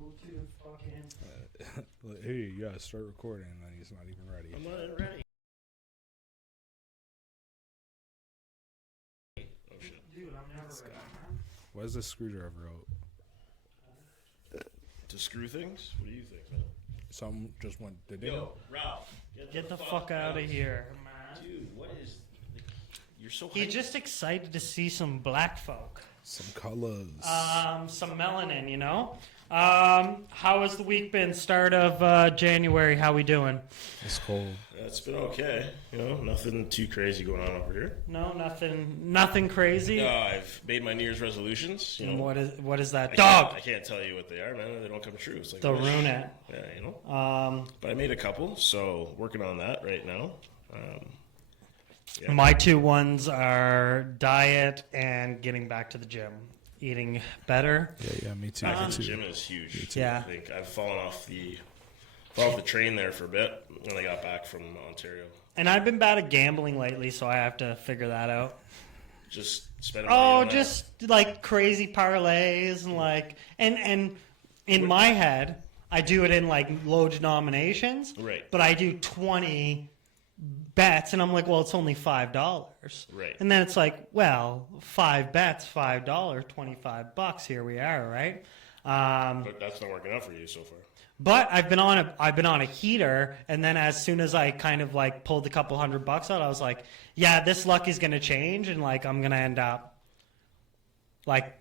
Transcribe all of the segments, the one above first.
Bluetooth fucking. Hey, you gotta start recording, and then he's not even ready. I'm not ready. Oh shit. Dude, I'm never ready. Why is this screwdriver out? To screw things? What do you think, man? Something just went. Did it? Yo, Ralph. Get the fuck out of here, man. Dude, what is... You're so He's hyped. just excited to see some black folk. Some colors. Some melanin, you know? How has the week been? Start of January, how we doing? It's cold. It's been okay. You know, nothing too crazy going on over here. No, nothing crazy. No, I've made my New Year's resolutions. You know, What is that? I Dog! can't tell you what they are, man. They don't come true. It's like They'll ruin it. Yeah, you know. But I made a couple, so working on that right now. Yeah. My two ones are diet and getting back to the gym. Eating better. Yeah, me too. Back to the gym is huge. Yeah. I think I've fallen off the train there for a bit when I got back from Ontario. And I've been bad at gambling lately, so I have to figure that out. Just spending money on that. Just like crazy parlays and like and in my head, I do it in like low denominations. Right. But I do 20 bets, and I'm like, well, it's only $5. Right. And then it's like, well, 5 bets, $5, $25. Here we are, right? But that's not working out for you so far. But I've been on a heater, and then as soon as I kind of like pulled a couple $100 out, I was like, yeah, this luck is going to change, and like I'm going to end up like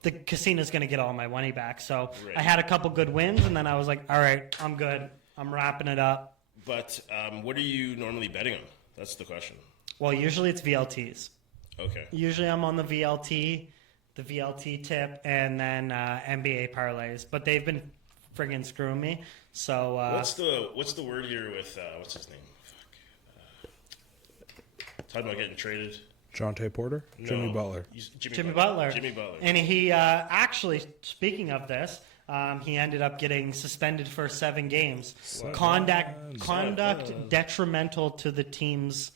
the casino's going to get all my money back. So Right. I had a couple good wins, and then I was like, all right, I'm good. I'm wrapping it up. But what are you normally betting on? That's the question. Well, usually it's VLTs. Okay. Usually I'm on the VLT tip, and then NBA parlays. But they've been friggin' screwing me. So What's the word here with what's his name? Talking about getting traded. Jonte Porter? No. Jimmy Butler. Jimmy Butler. Jimmy Butler. And he actually, speaking of this, he ended up getting suspended for 7 games. Conduct detrimental to the team's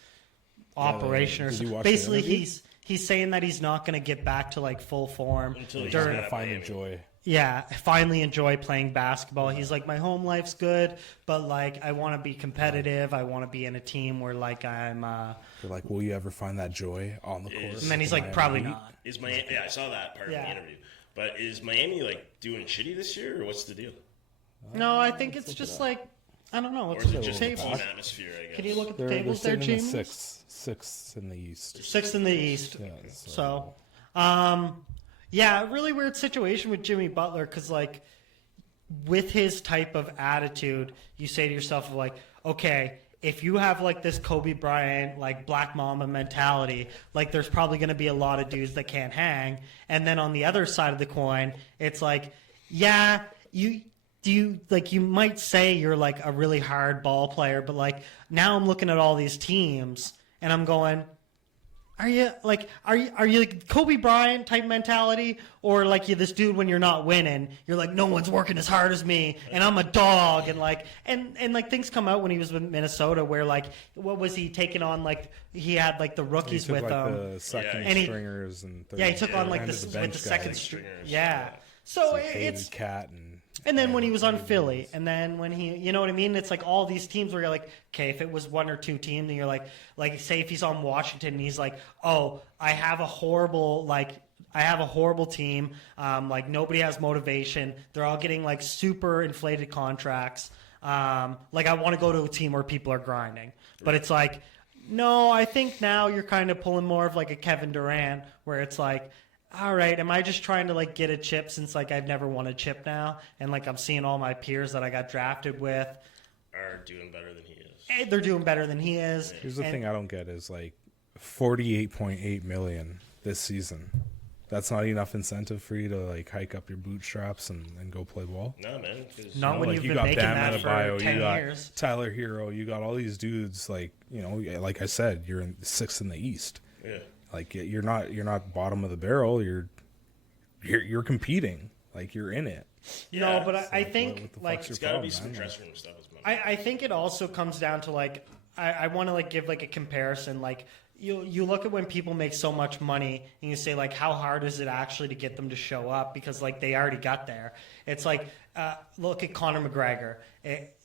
operation. did you watch Basically, the interview? he's saying that he's not going to get back to like full form. Until he's during- gonna Finally, Miami. joy. Yeah, I finally enjoy playing basketball. He's like, my home life's good, but like I want to be competitive. I want to be in a team where like I'm. You're like, will you ever find that joy on the court? And then he's like, Miami probably Heat? not. Is Miami? Yeah, I saw that part of Yeah. the interview. But is Miami like doing shitty this year, or what's the deal? No, I think it's just like I don't know. Or What's is the it just the table? team atmosphere? I guess. Can you look at the They're tables there, sitting in James? sixth in the East. 6th in the East. Yeah, So, yeah, really weird situation with Jimmy Butler because, like, with his type of attitude, you say to yourself, like, okay, if you have, like, this Kobe Bryant, like, Black Mamba mentality, like, there's probably going to be a lot of dudes that can't hang. And then on the other side of the coin, it's like, yeah, you might say you're, like, a really hard ball player, but, like, now I'm looking at all these teams, and I'm going... Are you like Kobe Bryant type mentality, or like you this dude when you're not winning, you're like no one's working as hard as me, and I'm a dog, and like things come out when he was with Minnesota where like what was he taking on, like he had like the rookies He took, with like, him, the second And he- stringers and third, yeah, he took on like and this the with bench the second guys. stringers, Stringers. yeah. So Like Hayden it's Cat and then when he was on Philly, and then when he, you know what I mean? It's like all these teams where you're like, okay, if it was 1 or 2 teams, and you're like say if he's on Washington, and he's like, oh, I have a horrible team. Like nobody has motivation. They're all getting like super inflated contracts. Like I want to go to a team where people are grinding, but it's like, no, I think now you're kind of pulling more of like a Kevin Durant, where it's like, all right, am I just trying to like get a chip since like I've never won a chip now, and like I'm seeing all my peers that I got drafted with Are doing better than he is. they're doing better than he is. Here's the thing I don't get is like $48.8 million this season. That's not enough incentive for you to like hike up your bootstraps and go play ball. No, man. 'Cause, Not when Like, you've you been got making Bam that for Adebayo, 10 you got years. Tyler Hero, you got all these dudes like, you know, like I said, you're in 6th in the East. Yeah. Like you're not bottom of the barrel. You're competing. Like you're in it. Yeah. No, but I what think the like fuck's It's your got to be problem, some man? dressing room stuff as well. I think it also comes down to like I want to like give like a comparison. Like you look at when people make so much money and you say like, how hard is it actually to get them to show up, because like they already got there. It's like, look at Conor McGregor.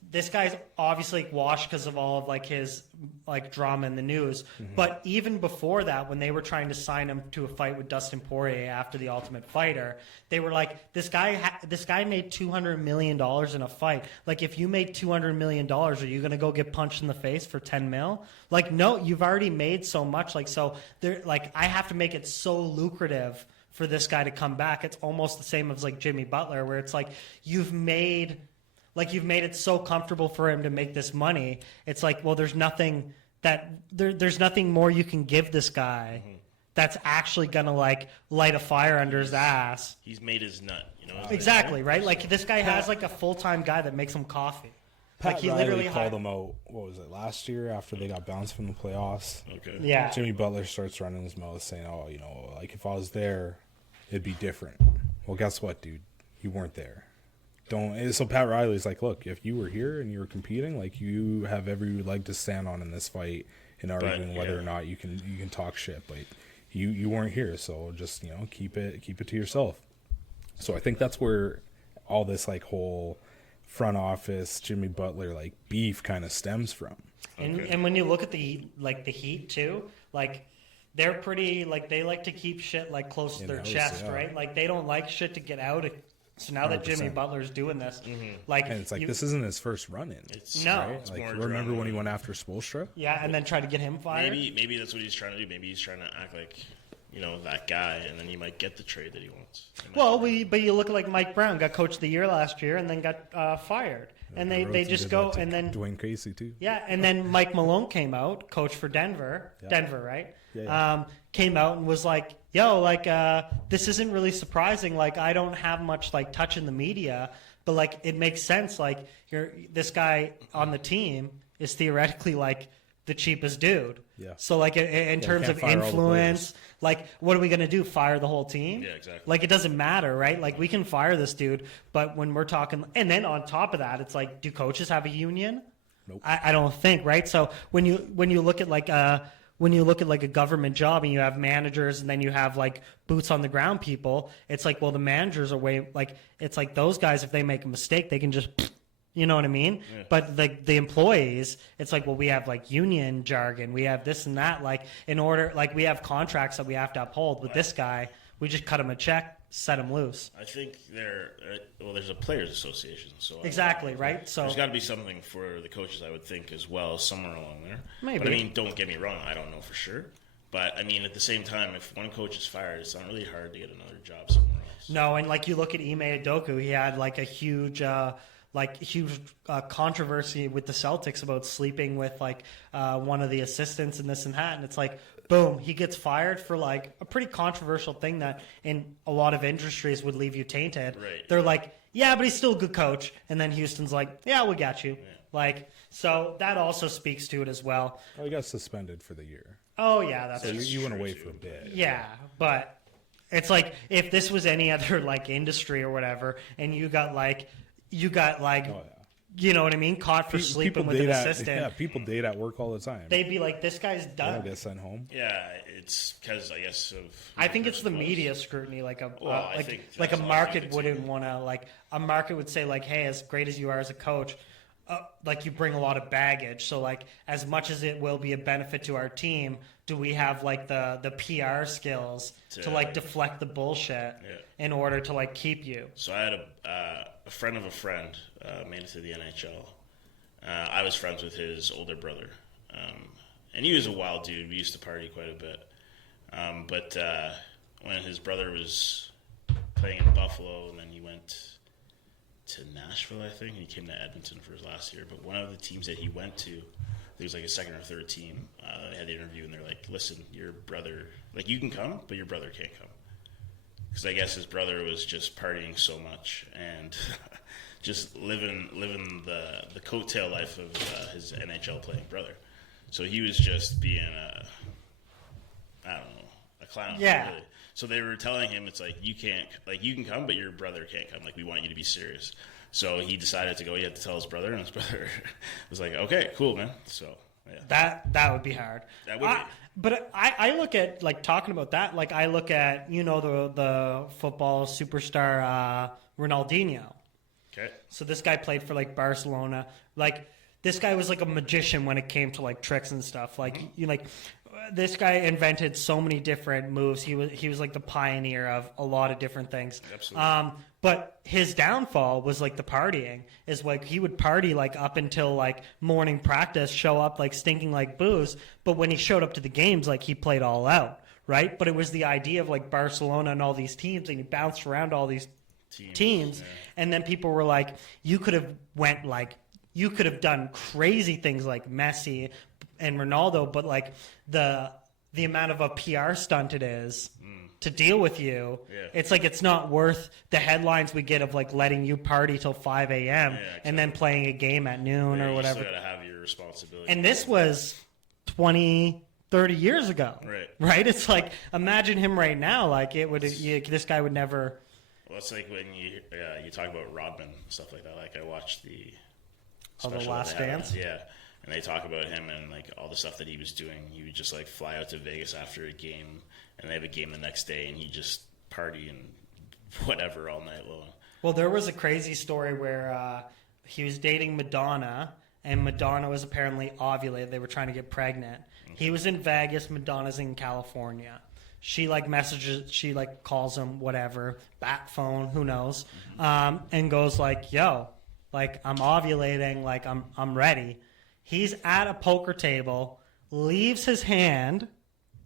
This guy's obviously washed because of all of like his like drama in the news. But even before that, when they were trying to sign him to a fight with Dustin Poirier after the Ultimate Fighter, they were like, this guy made $200 million in a fight. Like, if you made $200 million, are you going to go get punched in the face for 10 mil? Like, no, you've already made so much. Like, so they're like, I have to make it so lucrative for this guy to come back. It's almost the same as like Jimmy Butler, where it's like, you've made it so comfortable for him to make this money. It's like, well, there's nothing more you can give this guy that's actually gonna like light a fire under his ass. He's made his nut, you know. Exactly, right? Like, this guy has like a full-time guy that makes him coffee. Pat Like, he Riley literally called them out. What was it, last year after they got bounced from the playoffs? Okay. Yeah. Jimmy Butler starts running his mouth saying, "Oh, you know, like if I was there, it'd be different." Well, guess what, dude? You weren't there. So Pat Riley's like, look, if you were here and you were competing, like, you have every leg to stand on in this fight and arguing whether or not you can talk shit, but you weren't here, so just, you know, keep it to yourself. So I think that's where all this like whole front office Jimmy Butler like beef kind of stems from. And when you look at the Heat too, like, they're pretty, like, they like to keep shit like close to their chest, right? Like, they don't like shit to get out. So now that 100%. Jimmy Butler's doing this, like, And it's like, this isn't his first run-in. No. Right? It's Like, more remember drama. when he went after Spoelstra? yeah, and then try to get him fired. Maybe that's what he's trying to do. Maybe he's trying to act like, you know, that guy, and then he might get the trade that he wants. Well, but you look at like Mike Brown, got Coach of the Year last year, and then got fired, and they just go, and then Dwayne Casey too. yeah, and then Mike Malone came out, coach for Denver, right? Yeah. Came out and was like, yo, like, this isn't really surprising. Like, I don't have much like touch in the media, but like, it makes sense. Like, this guy on the team is theoretically like the cheapest dude. Yeah. So like, in terms can't of fire all the influence, like, what are we gonna do? Fire the whole team? Yeah, exactly. Like, it doesn't matter, right? Like, we can fire this dude, but when we're talking, and then on top of that, it's like, do coaches have a union? Nope. I don't think, right? So when you look at like a government job and you have managers and then you have like boots on the ground people, it's like, well, the managers are it's like those guys, if they make a mistake, they can just, you know what I mean? Yeah. But the employees, it's like, well, we have like union jargon, we have this and that, like, in order, like, we have contracts that we have to uphold. With this guy, we just cut him a check, set him loose. I think there's a players' association, so Exactly, right? So there's got to be something for the coaches, I would think, as well, somewhere along there. Maybe. But I mean, don't get me wrong, I don't know for sure. But I mean, at the same time, if one coach is fired, it's not really hard to get another job somewhere else. no, and like, you look at Ime Udoka, he had like a huge controversy with the Celtics about sleeping with like one of the assistants and this and that, and it's like, boom, he gets fired for like a pretty controversial thing that in a lot of industries would leave you tainted. Right. They're like, yeah, but he's still a good coach, and then Houston's like, yeah, we got you. Yeah. Like, so that also speaks to it as well. Oh, he got suspended for the year. Oh yeah, that's So true. you went true, away too. for a bit. Yeah, but it's like, if this was any other like industry or whatever, and you got like Oh, yeah. you know what I mean, caught for sleeping with an assistant, Yeah, people date at work all the time. they'd be like, this guy's They done. don't get sent home. Yeah, it's because, I guess, of... I think it's the media scrutiny, like I think like a that's how I market think it wouldn't want to, like, a market would say like, hey, as great as you are as a coach, like, you bring a lot of baggage, so like, as much as it will be a benefit to our team, do we have like the PR skills to like deflect the bullshit in order to like keep you? So I had a friend of a friend made it to the NHL. I was friends with his older brother, and he was a wild dude. We used to party quite a bit. But when his brother was playing in Buffalo, and then he went to Nashville, I think, and he came to Edmonton for his last year. But one of the teams that he went to, there was like a second or third team. They had the interview, and they're like, "Listen, your brother, like, you can come, but your brother can't come." Because I guess his brother was just partying so much and just living the coattail life of his NHL playing brother. So he was just being a clown. Yeah. Really. So they were telling him, it's like, you can't, like, you can come, but your brother can't come. Like, we want you to be serious. So he decided to go. He had to tell his brother, and his brother was like, "Okay, cool, man." So Yeah. That would be hard. That would be. But I look at, like, talking about that, like, I look at, the football superstar Ronaldinho. Okay. So this guy played for, like, Barcelona. Like, this guy was like a magician when it came to, like, tricks and stuff. Like, this guy invented so many different moves. He was like the pioneer of a lot of different things. Absolutely. But his downfall was like the partying. Is like he would party like up until like morning practice, show up like stinking like booze. But when he showed up to the games, like he played all out, right? But it was the idea of like Barcelona and all these teams, and he bounced around all these teams, and then people were like, you could have done crazy things like Messi and Ronaldo, but like the amount of a PR stunt it is to deal with you, it's like it's not worth the headlines we get of like letting you party till 5 a.m. And then playing a game at noon or whatever. You still gotta have your responsibility. And this was 20, 30 years ago, right? It's like imagine him right now. Like this guy would never. Well, it's like when you talk about Rodman and stuff like that. Like I watched the Last Dance. Yeah. And they talk about him and like all the stuff that he was doing. He would just like fly out to Vegas after a game, and they have a game the next day, and he just party and whatever all night long. Well, there was a crazy story where he was dating Madonna, and Madonna was apparently ovulated. They were trying to get pregnant. He was in Vegas. Madonna's in California. She like messages. She like calls him whatever, bat phone, who knows, and goes like, "Yo, like I'm ovulating. Like I'm ready." He's at a poker table, leaves his hand.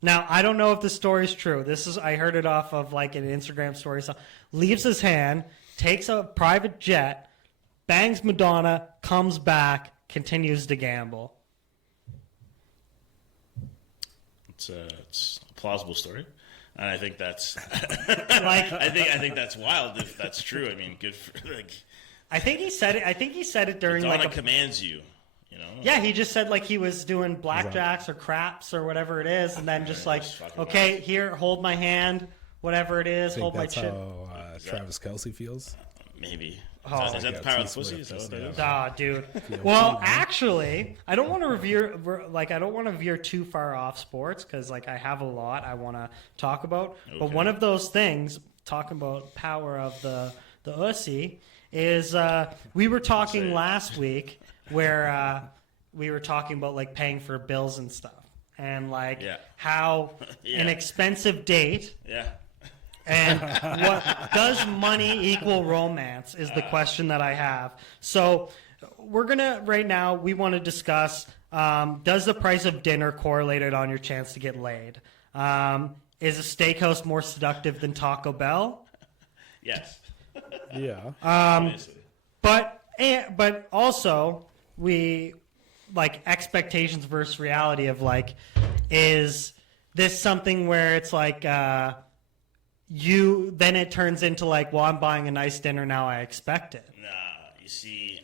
Now, I don't know if this story's true. I heard it off of like an Instagram story. So, leaves his hand, takes a private jet, bangs Madonna, comes back, continues to gamble. It's a plausible story, and I think that's like I think that's wild if that's true. I mean, good for like. I think he said it during Madonna like commands you. Yeah, he just said like he was doing blackjacks or craps or whatever it is, and then just like, okay, here, hold my hand, whatever it is, hold my chip. That's how Travis Kelce feels. Maybe. Oh, Is that the power of the pussy? Is that what that is? Dude. Well, actually, I don't want to veer too far off sports because like I have a lot I want to talk about. Okay. But one of those things, talking about power of the ussy, is we were talking last week where we were talking about like paying for bills and stuff, and like how an expensive date. Yeah. And what does money equal romance is the question that I have. So we're gonna right now we want to discuss does the price of dinner correlated on your chance to get laid? Is a steakhouse more seductive than Taco Bell? Yes. Yeah. But also we like expectations versus reality of like, is this something where it's like then it turns into like, well, I'm buying a nice dinner now, I expect it. Nah, you see,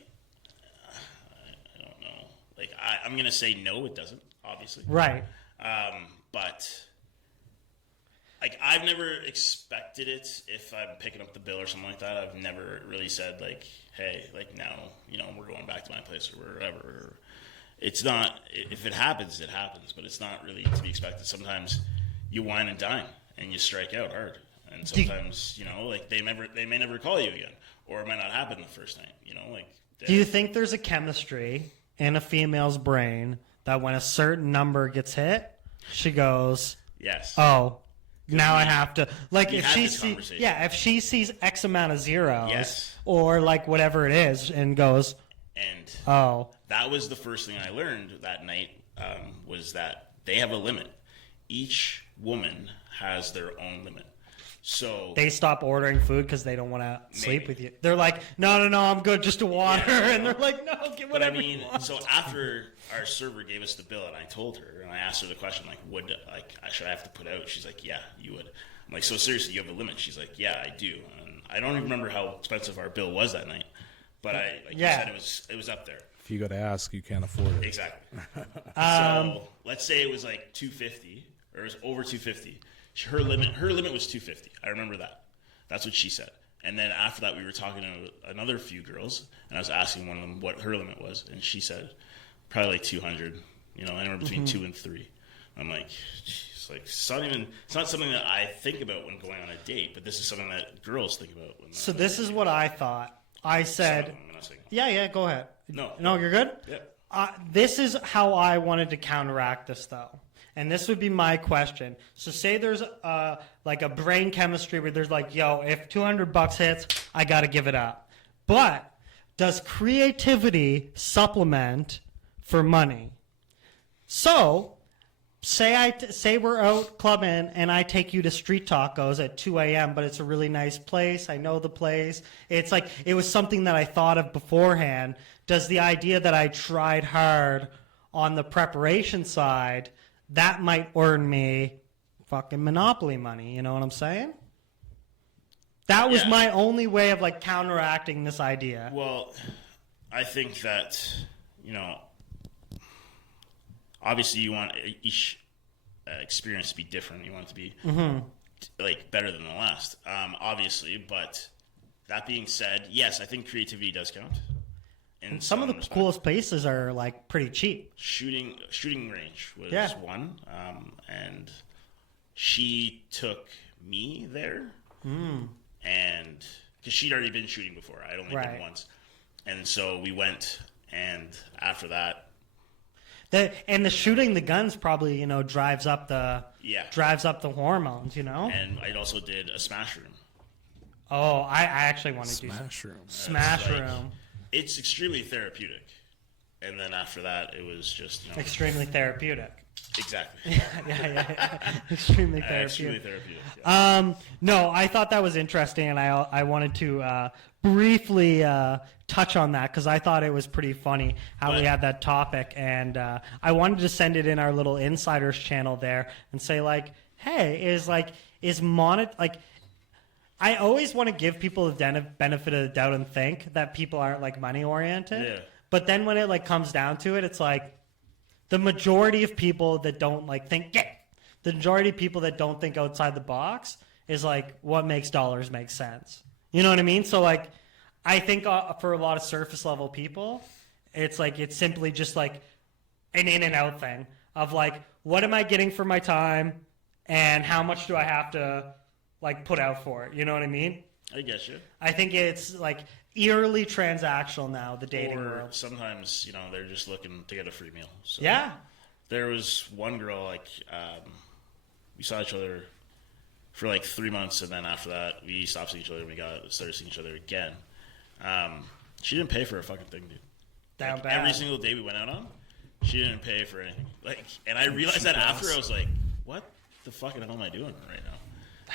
I don't know. Like I'm gonna say no, it doesn't, obviously. Right. But like I've never expected it if I'm picking up the bill or something like that. I've never really said like, hey, like now, we're going back to my place or whatever. It's not, if it happens, it happens, but it's not really to be expected. Sometimes you wine and dine and you strike out hard. And sometimes, like they may never call you again, or it might not happen the first night, Do you think there's a chemistry in a female's brain that when a certain number gets hit, she goes, yes. Oh, now I have to, like, if she sees X amount of zeros, or like whatever it is, and goes, and that was the first thing I learned that night, was that they have a limit. Each woman has their own limit. So they stop ordering food because they don't want to sleep with you. They're like, no, I'm good, just a water. Yeah, and they're like, no, get whatever you want. So after our server gave us the bill, and I told her, and I asked her the question, like, should I have to put out? She's like, yeah, you would. I'm like, so seriously, you have a limit? She's like, yeah, I do. And I don't even remember how expensive our bill was that night, but you said, it was up there. If you go to ask, you can't afford it. Exactly. So let's say it was like $250, or it was over $250. Her limit was $250. I remember that. That's what she said. And then after that, we were talking to another few girls, and I was asking one of them what her limit was, and she said probably like $200, anywhere between 2 and 3. I'm like, geez, like it's not something that I think about when going on a date, but this is something that girls think about. So this is what I thought. I said, yeah, go ahead. No, you're good? Yeah. This is how I wanted to counteract this, though. And this would be my question. So say there's like a brain chemistry where there's like, yo, if $200 hits, I got to give it up. But does creativity supplement for money? So say we're out clubbing and I take you to Street Tacos at 2 a.m., but it's a really nice place. I know the place. It's like it was something that I thought of beforehand. Does the idea that I tried hard on the preparation side, that might earn me fucking Monopoly money? You know what I'm saying? That was my only way of like counteracting this idea. Well, I think that, obviously you want each experience to be different. You want it to be like better than the last, obviously. But that being said, yes, I think creativity does count. And some of the coolest places are like pretty cheap. Shooting range was one, and she took me there, and because she'd already been shooting before, I'd only been once, and so we went, and after that, the shooting the guns probably drives up the hormones, And I also did a smash room. Oh, I actually want to do smash room. It's extremely therapeutic. And then after that, it was just, extremely therapeutic. Exactly. Yeah. Extremely therapeutic. Yeah. No, I thought that was interesting, and I wanted to briefly touch on that because I thought it was pretty funny how we had that topic, and I wanted to send it in our little insiders channel there and say like, hey, I always want to give people the benefit of the doubt and think that people aren't like money oriented. Yeah. But then when it like comes down to it, it's like the majority of people that don't like think, the majority of people that don't think outside the box is like what makes dollars make sense. You know what I mean? So like, I think for a lot of surface level people, it's like it's simply just like an in and out thing of like, what am I getting for my time, and how much do I have to like put out for it? You know what I mean? I guess you. I think it's like eerily transactional now, the dating world. Sometimes, they're just looking to get a free meal. So yeah. There was one girl, like, we saw each other for like 3 months, and then after that, we stopped seeing each other, and we started seeing each other again. She didn't pay for a fucking thing, dude. That bad. Every single day we went out on, she didn't pay for anything. Like, and I realized that after, I was like, what the fucking hell am I doing right now?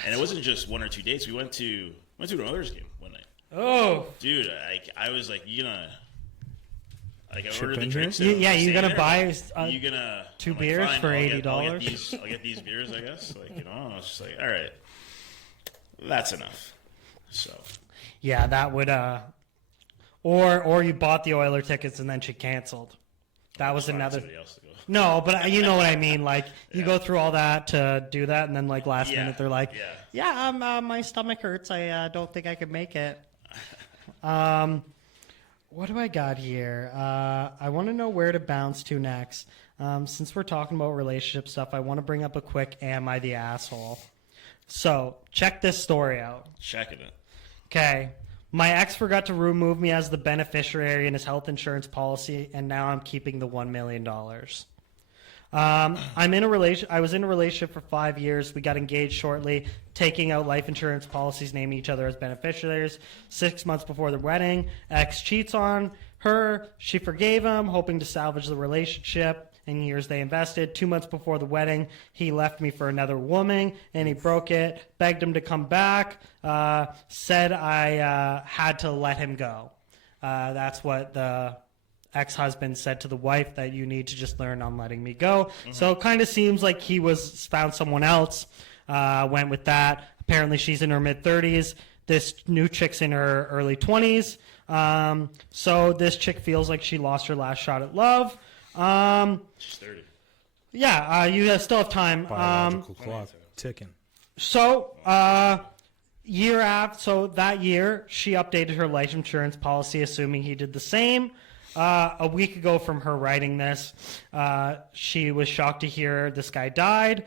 And it wasn't just 1 or 2 dates. We went to an Oilers game one night. Oh, dude! I was like, I ordered the drinks. You gonna buy you gonna 2 beers for $80? I'll get these beers, I guess. Like, I was just like, all right, that's enough. So yeah, that would or you bought the Oiler tickets and then she canceled. That was another. Else to go. No, but you know what I mean. Like you go through all that to do that, and then like last minute they're like, my stomach hurts. I don't think I could make it. What do I got here? I want to know where to bounce to next. Since we're talking about relationship stuff, I want to bring up a quick "Am I the asshole?" So check this story out. Checking it. Okay. My ex forgot to remove me as the beneficiary in his health insurance policy, and now I'm keeping the $1 million. I was in a relationship for 5 years. We got engaged shortly, taking out life insurance policies, naming each other as beneficiaries. 6 months before the wedding, ex cheats on her. She forgave him, hoping to salvage the relationship. In years they invested. 2 months before the wedding, he left me for another woman, and he broke it. Begged him to come back. Said I had to let him go. That's what the ex-husband said to the wife, that you need to just learn on letting me go. Mm-hmm. So it kind of seems like he found someone else, went with that. Apparently she's in her mid-30s. This new chick's in her early 20s. So this chick feels like she lost her last shot at love. She's 30. Yeah, you still have time. Biological clock ticking. So, that year, she updated her life insurance policy, assuming he did the same. a week ago from her writing this. She was shocked to hear this guy died.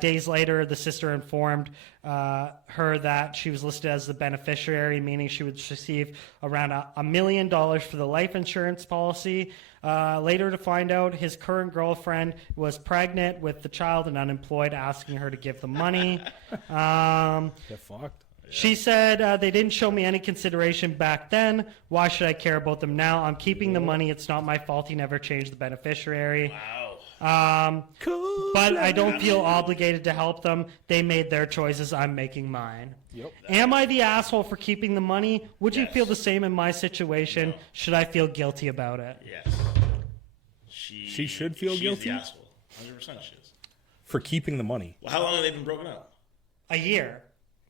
Days later, the sister informed her that she was listed as the beneficiary, meaning she would receive around $1 million for the life insurance policy. Later to find out his current girlfriend was pregnant with the child and unemployed, asking her to give the money. Get fucked. She said, they didn't show me any consideration back then. Why should I care about them now? I'm keeping the money. It's not my fault he never changed the beneficiary. Wow. Cool. But I don't feel obligated to help them. They made their choices. I'm making mine. Yep. Am I the asshole for keeping the money? Would you Yes. feel the same in my situation? No. Should I feel guilty about it? Yes. She should feel she's guilty? the asshole. 100% she is. For keeping the money. Well, how long have they been broken up? A year.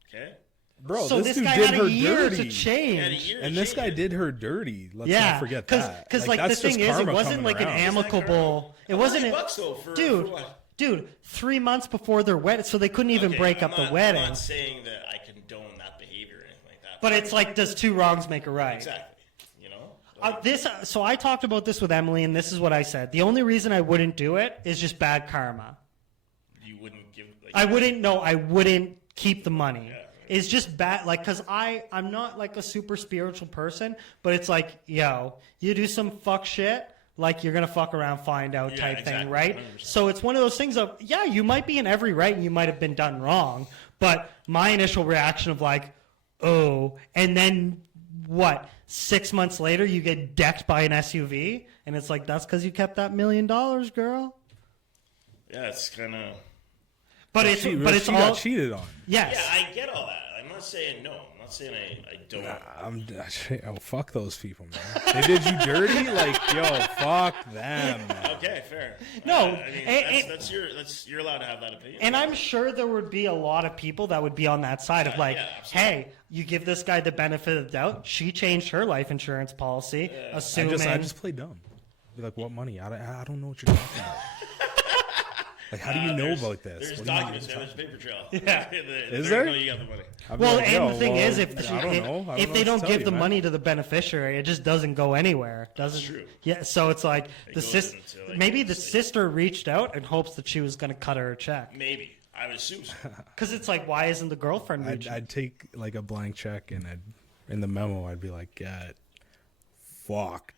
Okay. Bro, So this this dude guy did had her a year dirty. to He had a change. year And to this change guy it. did her dirty. Let's Yeah, not forget that. because like the that's just thing is, it karma wasn't coming like an around. amicable. It wasn't, $1 though for dude. what? Dude, 3 months before their wedding, so they couldn't even Okay, break I'm up the not- wedding. I'm not saying that I condone that behavior or anything like that. But it's like, does two wrongs make a right? Exactly. You know? So I talked about this with Emily, and this is what I said. The only reason I wouldn't do it is just bad karma. You wouldn't give. Like, I wouldn't keep the money. Yeah. It's just bad, like, because I'm not like a super spiritual person, but it's like, yo, you do some fuck shit, like you're gonna fuck around, find out Yeah, type exactly, thing, right? 100%. So it's one of those things of, yeah, you might be in every right and you might have been done wrong, but my initial reaction of like, oh, and then what? 6 months later, you get decked by an SUV, and it's like, that's because you kept that $1 million, girl. Yeah, it's kind of. But it's She all got cheated on. yes. Yeah, I get all that. I'm not saying no. I'm not saying I don't. Oh, fuck those people, man. They did you dirty? Like, yo, fuck them, man. Okay, fair. No, I mean, and- you're allowed to have that opinion. And I'm sure there would be a lot of people that would be on that side of like, yeah, absolutely. hey, you give this guy the benefit of the doubt. She changed her life insurance policy, assuming. I just play dumb. Be like, what money? I don't know what you're talking about. Like, how do you know There's- about this? There's What do you mean documents, you're man. There's a paper trail. Yeah. Is there? No, you got the money. I'd be Well, like, and yo, the thing well, is, if I don't know. I if know they what don't to give tell the you, money to the beneficiary, it just doesn't go anywhere. Doesn't. true. Yeah. So it's like the goes sister. into, like, Maybe the it's like- sister reached out in hopes that she was going to cut her a check. Maybe. I would assume so. Because it's like, why isn't the girlfriend reaching? I'd take like a blank check and in the memo I'd be like, get fuck.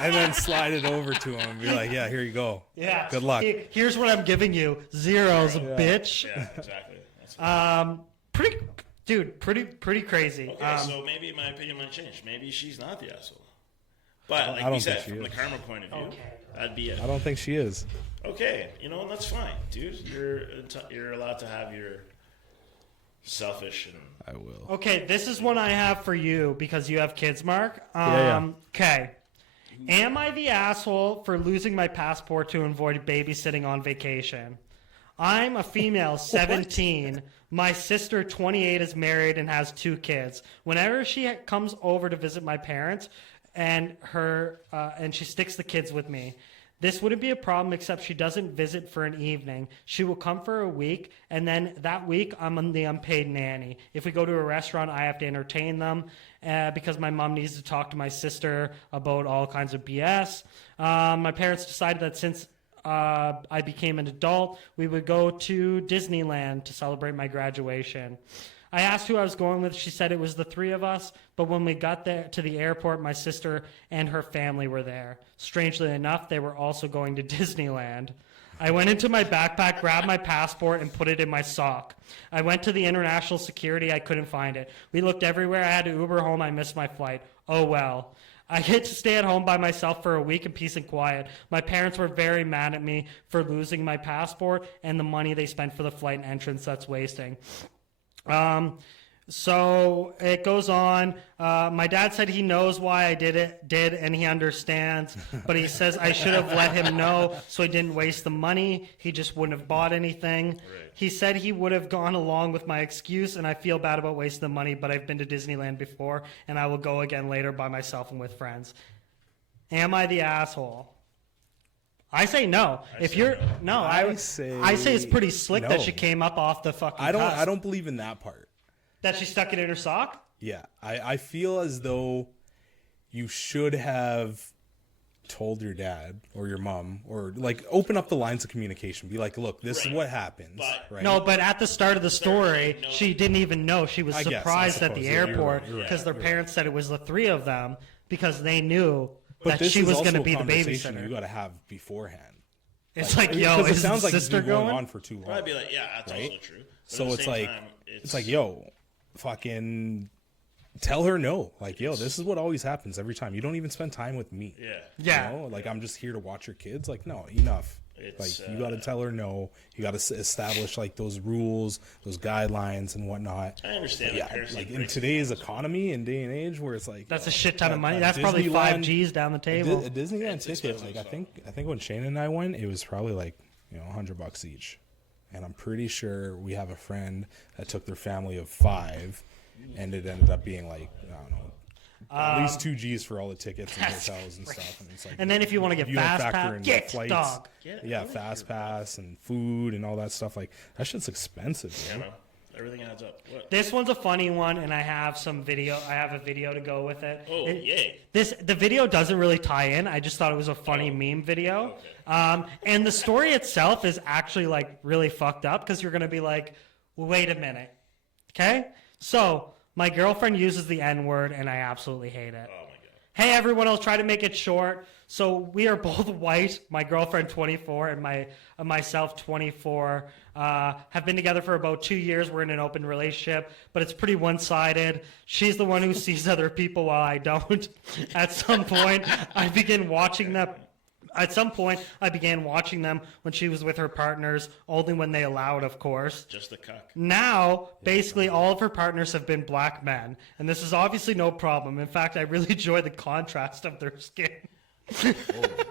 And then slide it over to him and be like, yeah, here you go. Yeah. Good luck. Here's what I'm giving you. Zeros, bitch. Yeah, exactly. That's fine. Pretty crazy. Okay, so maybe my opinion might change. Maybe she's not the asshole. But like I we don't said, think she from the is. karma point of view, that'd be it. I don't think she is. Okay, you know, and that's fine, dude. You're allowed to have your selfish and I will. Okay, this is one I have for you because you have kids, Mark. Yeah. Okay. Am I the asshole for losing my passport to avoid babysitting on vacation? I'm a female, 17. My sister, 28, is married and has 2 kids. Whenever she comes over to visit my parents, and she sticks the kids with me. This wouldn't be a problem, except she doesn't visit for an evening. She will come for a week, and then that week I'm the unpaid nanny. If we go to a restaurant, I have to entertain them because my mom needs to talk to my sister about all kinds of BS. My parents decided that since I became an adult, we would go to Disneyland to celebrate my graduation. I asked who I was going with. She said it was the 3 of us, but when we got there to the airport, my sister and her family were there. Strangely enough, they were also going to Disneyland. I went into my backpack, grabbed my passport, and put it in my sock. I went to the international security. I couldn't find it. We looked everywhere. I had to Uber home. I missed my flight. Oh, well. I get to stay at home by myself for a week in peace and quiet. My parents were very mad at me for losing my passport and the money they spent for the flight and entrance that's wasting. So it goes on. My dad said he knows why I did, and he understands. But he says I should have let him know so he didn't waste the money. He just wouldn't have bought anything. Right. He said he would have gone along with my excuse, and I feel bad about wasting the money, but I've been to Disneyland before, and I will go again later by myself and with friends. Am I the asshole? I say no. I say it's pretty slick no. that she came up off the fucking I cusp. don't believe in that part. That she stuck it in her sock? Yeah. I feel as though you should have told your dad or your mom, or like open up the lines of communication. Be like, look, this is what happens. Right? No, but at the start of the story, she didn't even know. She was surprised at the airport because their parents said it was the three of them because they knew that she was going to be the babysitter. You got to have beforehand. It's like, yo, is it sounds like sister it's been going going on for too long. I'd be like, yeah, that's also true. But so it's like, it's like, yo, fucking tell her no. Like, yo, this is what always happens every time. You don't even spend time with me. Yeah. You know? Like, I'm just here to watch your kids. Like, no, enough. Like, you got to tell her no. You got to establish, like, those rules, those guidelines and whatnot. I understand. Yeah, like, in today's economy and day and age where it's like... That's a shit ton of money. That's probably 5 G's down the table. A Disneyland ticket, like, I think when Shane and I went, it was probably, like, you know, $100 each. And I'm pretty sure we have a friend that took their family of 5, and it ended up being like, I don't know, at least 2 G's for all the tickets and hotels and stuff. And it's like, and then if you want to get fast pass, get flights, dog. Yeah, fast pass and food and all that stuff. Like, that shit's expensive. Yeah, man. Everything adds up. What? This one's a funny one, and I have some video. I have a video to go with it. Oh, yay! The video doesn't really tie in. I just thought it was a funny meme video. Okay. And the story itself is actually like really fucked up because you're gonna be like, wait a minute, okay? So my girlfriend uses the N-word, and I absolutely hate it. Oh my god. Hey everyone, I'll try to make it short. So we are both white. My girlfriend 24 and myself 24. Have been together for about 2 years. We're in an open relationship, but it's pretty one-sided. She's the one who sees other people while I don't. At some point, I began watching them when she was with her partners, only when they allowed, of course. Just the cuck. Now, basically, all of her partners have been black men, and this is obviously no problem. In fact, I really enjoy the contrast of their skin.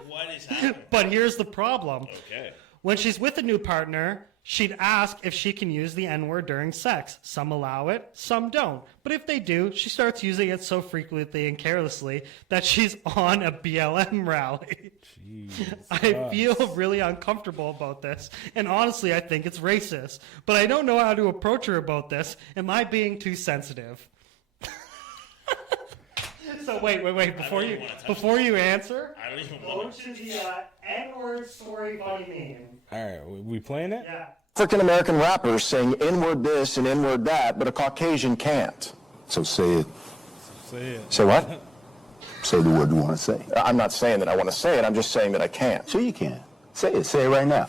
What is happening? But here's the problem. Okay. When she's with a new partner, she'd ask if she can use the N-word during sex. Some allow it, some don't. But if they do, she starts using it so frequently and carelessly that she's on a BLM rally. I feel really uncomfortable about this, and honestly, I think it's racist. But I don't know how to approach her about this. Am I being too sensitive? So wait. Before you answer, I don't even go want to the N-word story funny meme. All right, we playing it? Yeah. African-American rappers sing N-word this and N-word that, but a Caucasian can't. So say it. Say it. Say what? Say the word you want to say. I'm not saying that I want to say it. I'm just saying that I can't. Sure you can. Say it. Say it right now.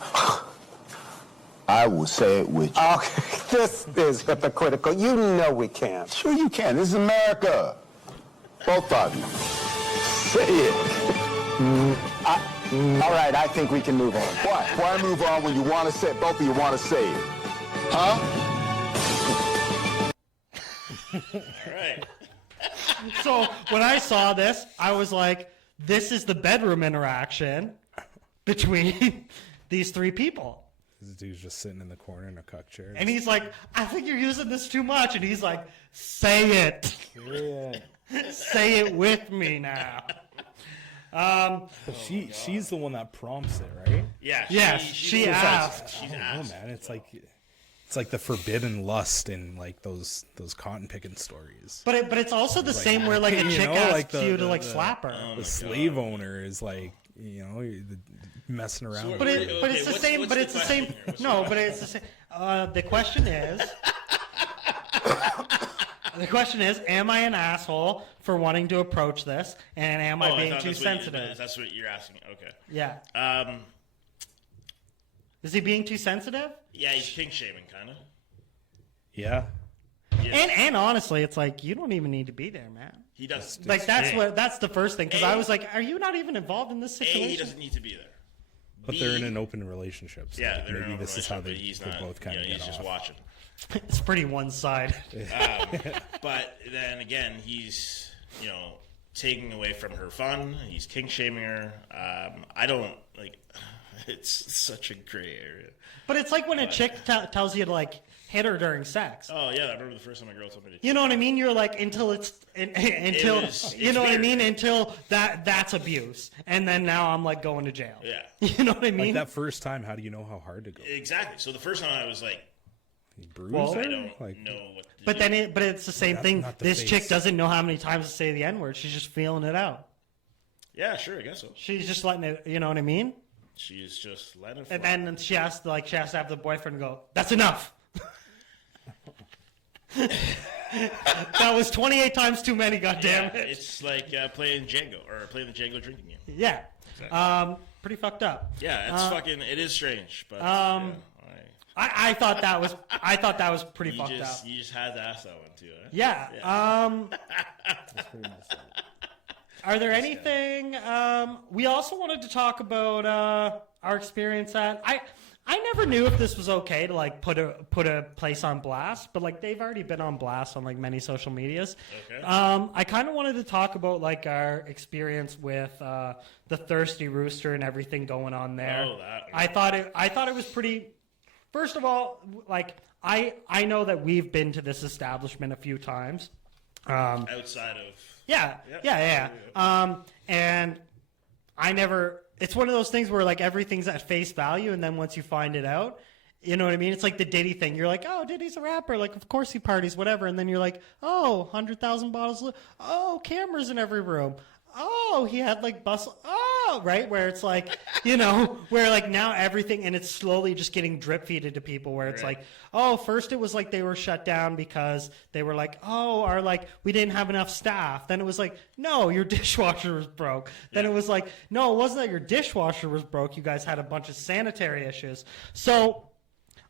I will say it with you. Okay, this is hypocritical. You know we can't. Sure you can. This is America. Both of you. Say it. All right, I think we can move on. What? Why move on when you want to say it? Both of you want to say it. Huh? All right. So when I saw this, I was like, this is the bedroom interaction between these 3 people. This dude's just sitting in the corner in a cuck chair. And he's like, I think you're using this too much. And he's like, say it. Yeah. Say it with me now. She's the one that prompts it, right? Yeah. Yes, she asked. She's I don't asked. know, man. It's like the forbidden lust in like those cotton picking stories. But it's also the same where like a you chick know, asks like the- you to the- like the- slap her. The slave owner is like, you know, messing around. But it's the same. But it's the same. No, but it's the same. The question is. The question is, am I an asshole for wanting to approach this, and am I being too sensitive? That's what you're asking. Okay. Yeah. Um. Is he being too sensitive? Yeah, he's kink shaming, kind of. Yeah. And honestly, it's like you don't even need to be there, man. He does. Like that's the first thing because I was like, are you not even involved in this situation? He doesn't need to be there. But they're in an open relationship. So Yeah, they're in maybe an this is how open they, relationship, they but he's not. both kind of He's get just off. watching. It's pretty one-sided. But then again, he's taking away from her fun. He's kink shaming her. I don't like. It's such a gray area. But it's like when a chick tells you to like hit her during sex. Oh yeah, I remember the first time a girl told me to. You know what I mean? You're like until you know what I mean? Until that's abuse, and then now I'm like going to jail. Yeah. You know what I mean? Like that first time, how do you know how hard to go? Exactly. So the first time I was like, You bruised Well, her? I don't Like, know what. But then, but it's the same thing. not the This chick face. doesn't know how many times to say the N word. She's just feeling it out. Yeah, sure, I guess so. She's just letting it. You know what I mean? She's just letting it fly. And then she has to have the boyfriend go, "That's enough." That was 28 times too many. Goddamn it! It's like playing Django or playing the Django drinking game. Yeah, Exactly. pretty fucked up. Yeah, it's fucking. It is strange, but I thought that was pretty you fucked just up. you just had to ask that one too. Huh? Yeah. that's pretty messed up. Are there anything? We also wanted to talk about our experience at. I never knew if this was okay to like put a place on blast, but like they've already been on blast on like many social medias. Okay. I kind of wanted to talk about like our experience with the Thirsty Rooster and everything going on there. Oh, that. I thought it was pretty. First of all, like I know that we've been to this establishment a few times. Outside of. Yeah. And I never. It's one of those things where like everything's at face value, and then once you find it out, you know what I mean? It's like the Diddy thing. You're like, oh, Diddy's a rapper. Like, of course he parties, whatever. And then you're like, oh, 100,000 bottles. Oh, cameras in every room. Oh, he had like bustle. Oh, right. Where it's like, you know, where like now everything, and it's slowly just getting drip feeded to people where it's like, oh, first it was like they were shut down because they were like, oh, or like we didn't have enough staff. Then it was like, no, your dishwasher was broke. Then it was like, no, it wasn't that your dishwasher was broke. You guys had a bunch of sanitary issues. So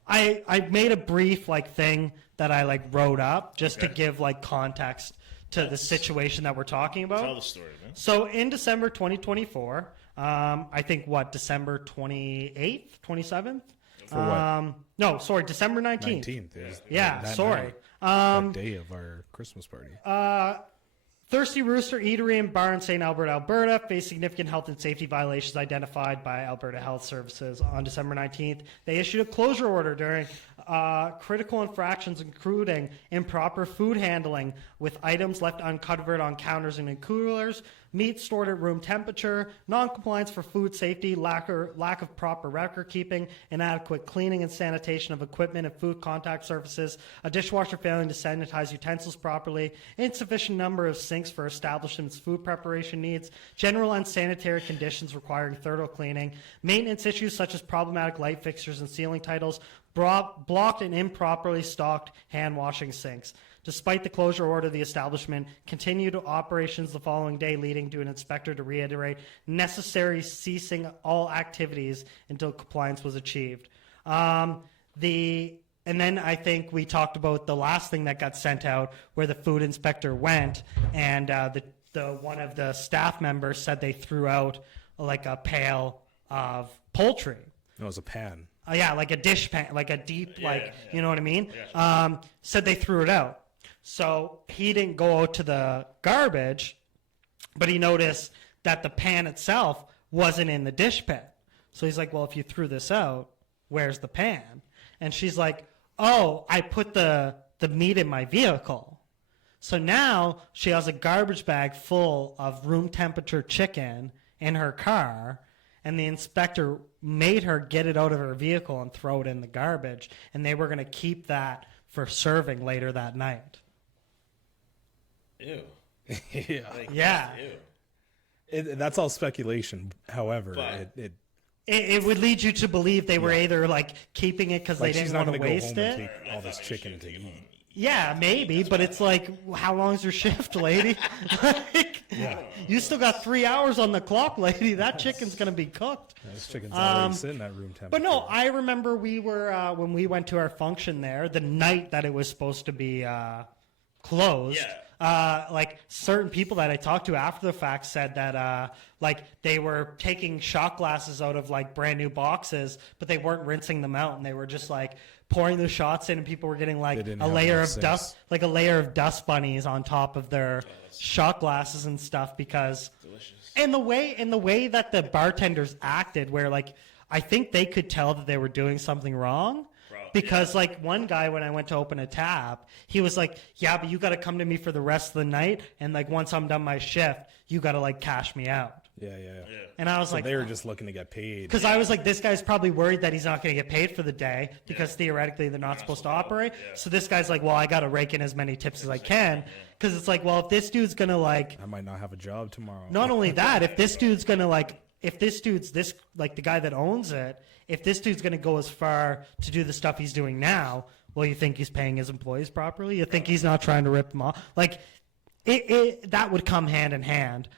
I made a brief like thing that I like wrote up just to give like context to the situation that we're talking about. Tell the story, man. So in December 2024, I think December 28th, 27th? For what? No, sorry, December 19th. 19th. Yeah, that sorry. night, that day of our Christmas party. Thirsty Rooster Eatery and Bar in St. Albert, Alberta faced significant health and safety violations identified by Alberta Health Services on December 19th. They issued a closure order during critical infractions, including improper food handling with items left uncovered on counters and in coolers, meat stored at room temperature, non-compliance for food safety, lack of proper record keeping, inadequate cleaning and sanitation of equipment and food contact surfaces, a dishwasher failing to sanitize utensils properly, insufficient number of sinks for establishment's food preparation needs, general unsanitary conditions requiring thorough cleaning, maintenance issues such as problematic light fixtures and ceiling titles, blocked and improperly stocked hand washing sinks. Despite the closure order, the establishment continued operations the following day, leading to an inspector to reiterate necessary ceasing all activities until compliance was achieved. And then I think we talked about the last thing that got sent out, where the food inspector went, and the one of the staff members said they threw out like a pail of poultry. It was a pan. Yeah, like a dish pan, like a deep, you know what I mean? Yeah. Said they threw it out. So he didn't go out to the garbage, but he noticed that the pan itself wasn't in the dish pit. So he's like, well, if you threw this out, where's the pan? And she's like, oh, I put the meat in my vehicle. So now she has a garbage bag full of room temperature chicken in her car, and the inspector made her get it out of her vehicle and throw it in the garbage, and they were going to keep that for serving later that night. Ew. Yeah. Like, Yeah. Ew. That's all speculation. However, But- It would lead you to believe they were either like keeping it because they like she's didn't not want going to to go waste home and it. take all this chicken to eat. Yeah, maybe, but it's like, how long's your shift, lady? Like, you still got 3 hours on the clock, lady. That chicken's going to be cooked. This chicken's already sitting at room temperature. But no, I remember we were, when we went to our function there, the night that it was supposed to be closed, like certain people that I talked to after the fact said that like they were taking shot glasses out of like brand new boxes, but they weren't rinsing them out, and they were just like pouring the shots in, and people were getting like didn't a have layer enough of dust, sinks. like a layer of dust bunnies on top of their shot glasses and stuff, because Delicious. and the way that the bartenders acted, where like I think they could tell that they were doing something wrong. Because like one guy, when I went to open a tab, he was like, yeah, but you got to come to me for the rest of the night, and like once I'm done my shift, you got to like cash me out. Yeah. And I was So like, they were just looking to get paid. because I was like, this guy's probably worried that he's not going to get paid for the day because theoretically they're not supposed to operate. Yeah. So this guy's like, well, I got to rake in as many tips as I can, because it's like, well, if this dude's going to like, I might not have a job tomorrow. not only that, if this dude's going to like, if this dude's this, like the guy that owns it, if this dude's going to go as far to do the stuff he's doing now, well, you think he's paying his employees properly? You think he's not trying to rip them off? Like, that would come hand in hand.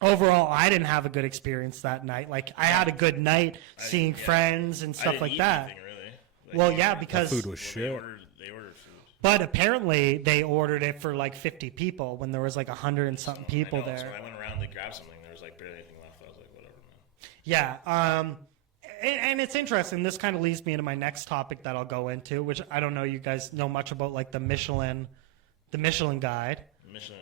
Overall, I didn't have a good experience that night. Like, I had a good night seeing friends and I stuff didn't like eat that. anything, really. Like, Well, yeah, because Food was well, shit. they ordered food. but apparently they ordered it for like 50 people when there was like 100 and something people I know, there. So when I went around to grab something, there was like barely anything left. I was like, whatever, man. Yeah. And it's interesting. This kind of leads me into my next topic that I'll go into, which I don't know you guys know much about, like the Michelin guide, Michelin.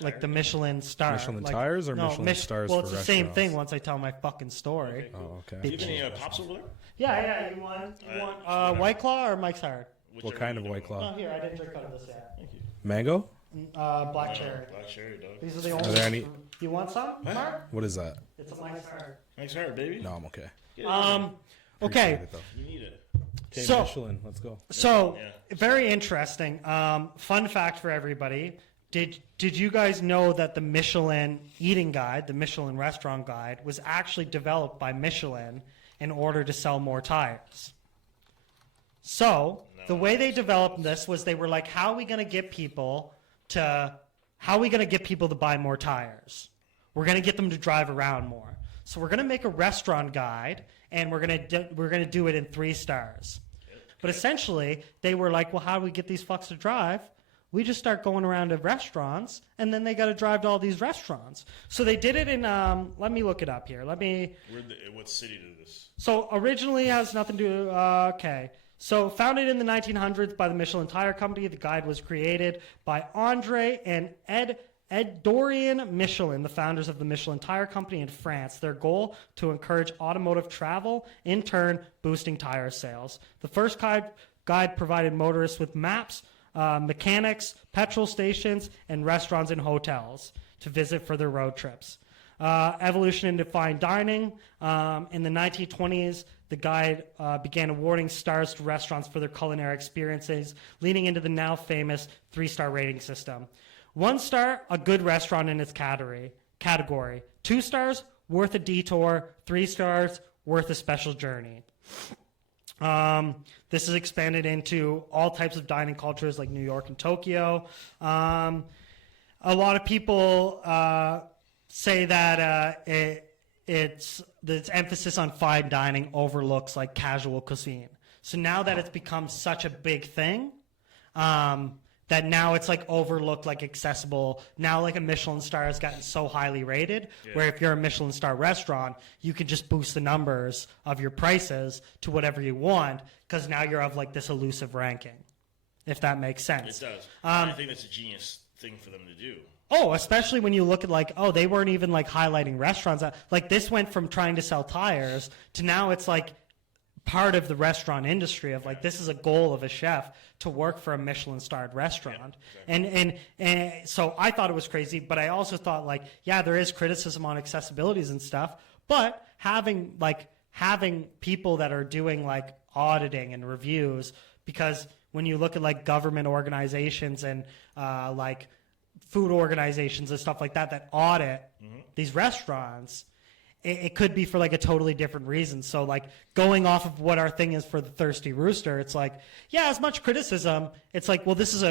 like the Michelin-star. Michelin like, tires or no, Michelin stars Well, for it's the same restaurants? thing once I tell my fucking story. Oh, okay. Do you have any pops over there? Yeah. You want White Claw or Mike's Hard? What kind of White Oh, Claw? here, I didn't drink out of this yet. Mango? Black cherry. Black cherry, dog. These are the Are only. there any? You want some, Mark? What is that? It's a Mike's Hard. Thanks, hard, baby. No, I'm okay. Okay. Appreciate it, though. You need it. Okay, So- Michelin, let's go. So, Yeah. very interesting. Fun fact for everybody. Did you guys know that the Michelin eating guide, the Michelin restaurant guide, was actually developed by Michelin in order to sell more tires? So, the way they developed this was they were like, how are we going to get people to buy more tires? We're going to get them to drive around more. So we're going to make a restaurant guide, and we're going to do it in 3 stars. But essentially, they were like, well, how do we get these fucks to drive? We just start going around to restaurants, and then they got to drive to all these restaurants. So they did it in, let me look it up here. What city did this? So originally it has nothing to do, okay. So founded in the 1900s by the Michelin Tire Company, the guide was created by Andre and Ed Dorian Michelin, the founders of the Michelin Tire Company in France. Their goal, to encourage automotive travel, in turn boosting tire sales. The first guide provided motorists with maps, mechanics, petrol stations, and restaurants and hotels to visit for their road trips. Evolution into fine dining. In the 1920s, the guide began awarding stars to restaurants for their culinary experiences, leading into the now famous 3-star rating system. 1 star, a good restaurant in its category. 2 stars, worth a detour. 3 stars, worth a special journey. This is expanded into all types of dining cultures like New York and Tokyo. A lot of people say that its emphasis on fine dining overlooks like casual cuisine. So now that it's become such a big thing, that now it's like overlooked, like accessible. Now like a Michelin star has gotten so highly rated, where if you're a Michelin star restaurant, you can just boost the numbers of your prices to whatever you want, because now you're of like this elusive ranking, if that makes sense. It does. I think that's a genius thing for them to do. Oh, especially when you look at like, oh, they weren't even like highlighting restaurants. Like this went from trying to sell tires to now it's like part of the restaurant industry of like, this is a goal of a chef to work for a Michelin-starred restaurant. Yeah, exactly. and so I thought it was crazy, but I also thought like, yeah, there is criticism on accessibilities and stuff, but having people that are doing like auditing and reviews, because when you look at like government organizations and like food organizations and stuff like that audit these restaurants, it could be for like a totally different reason. So like going off of what our thing is for the Thirsty Rooster, it's like, yeah, as much criticism, it's like, well, this is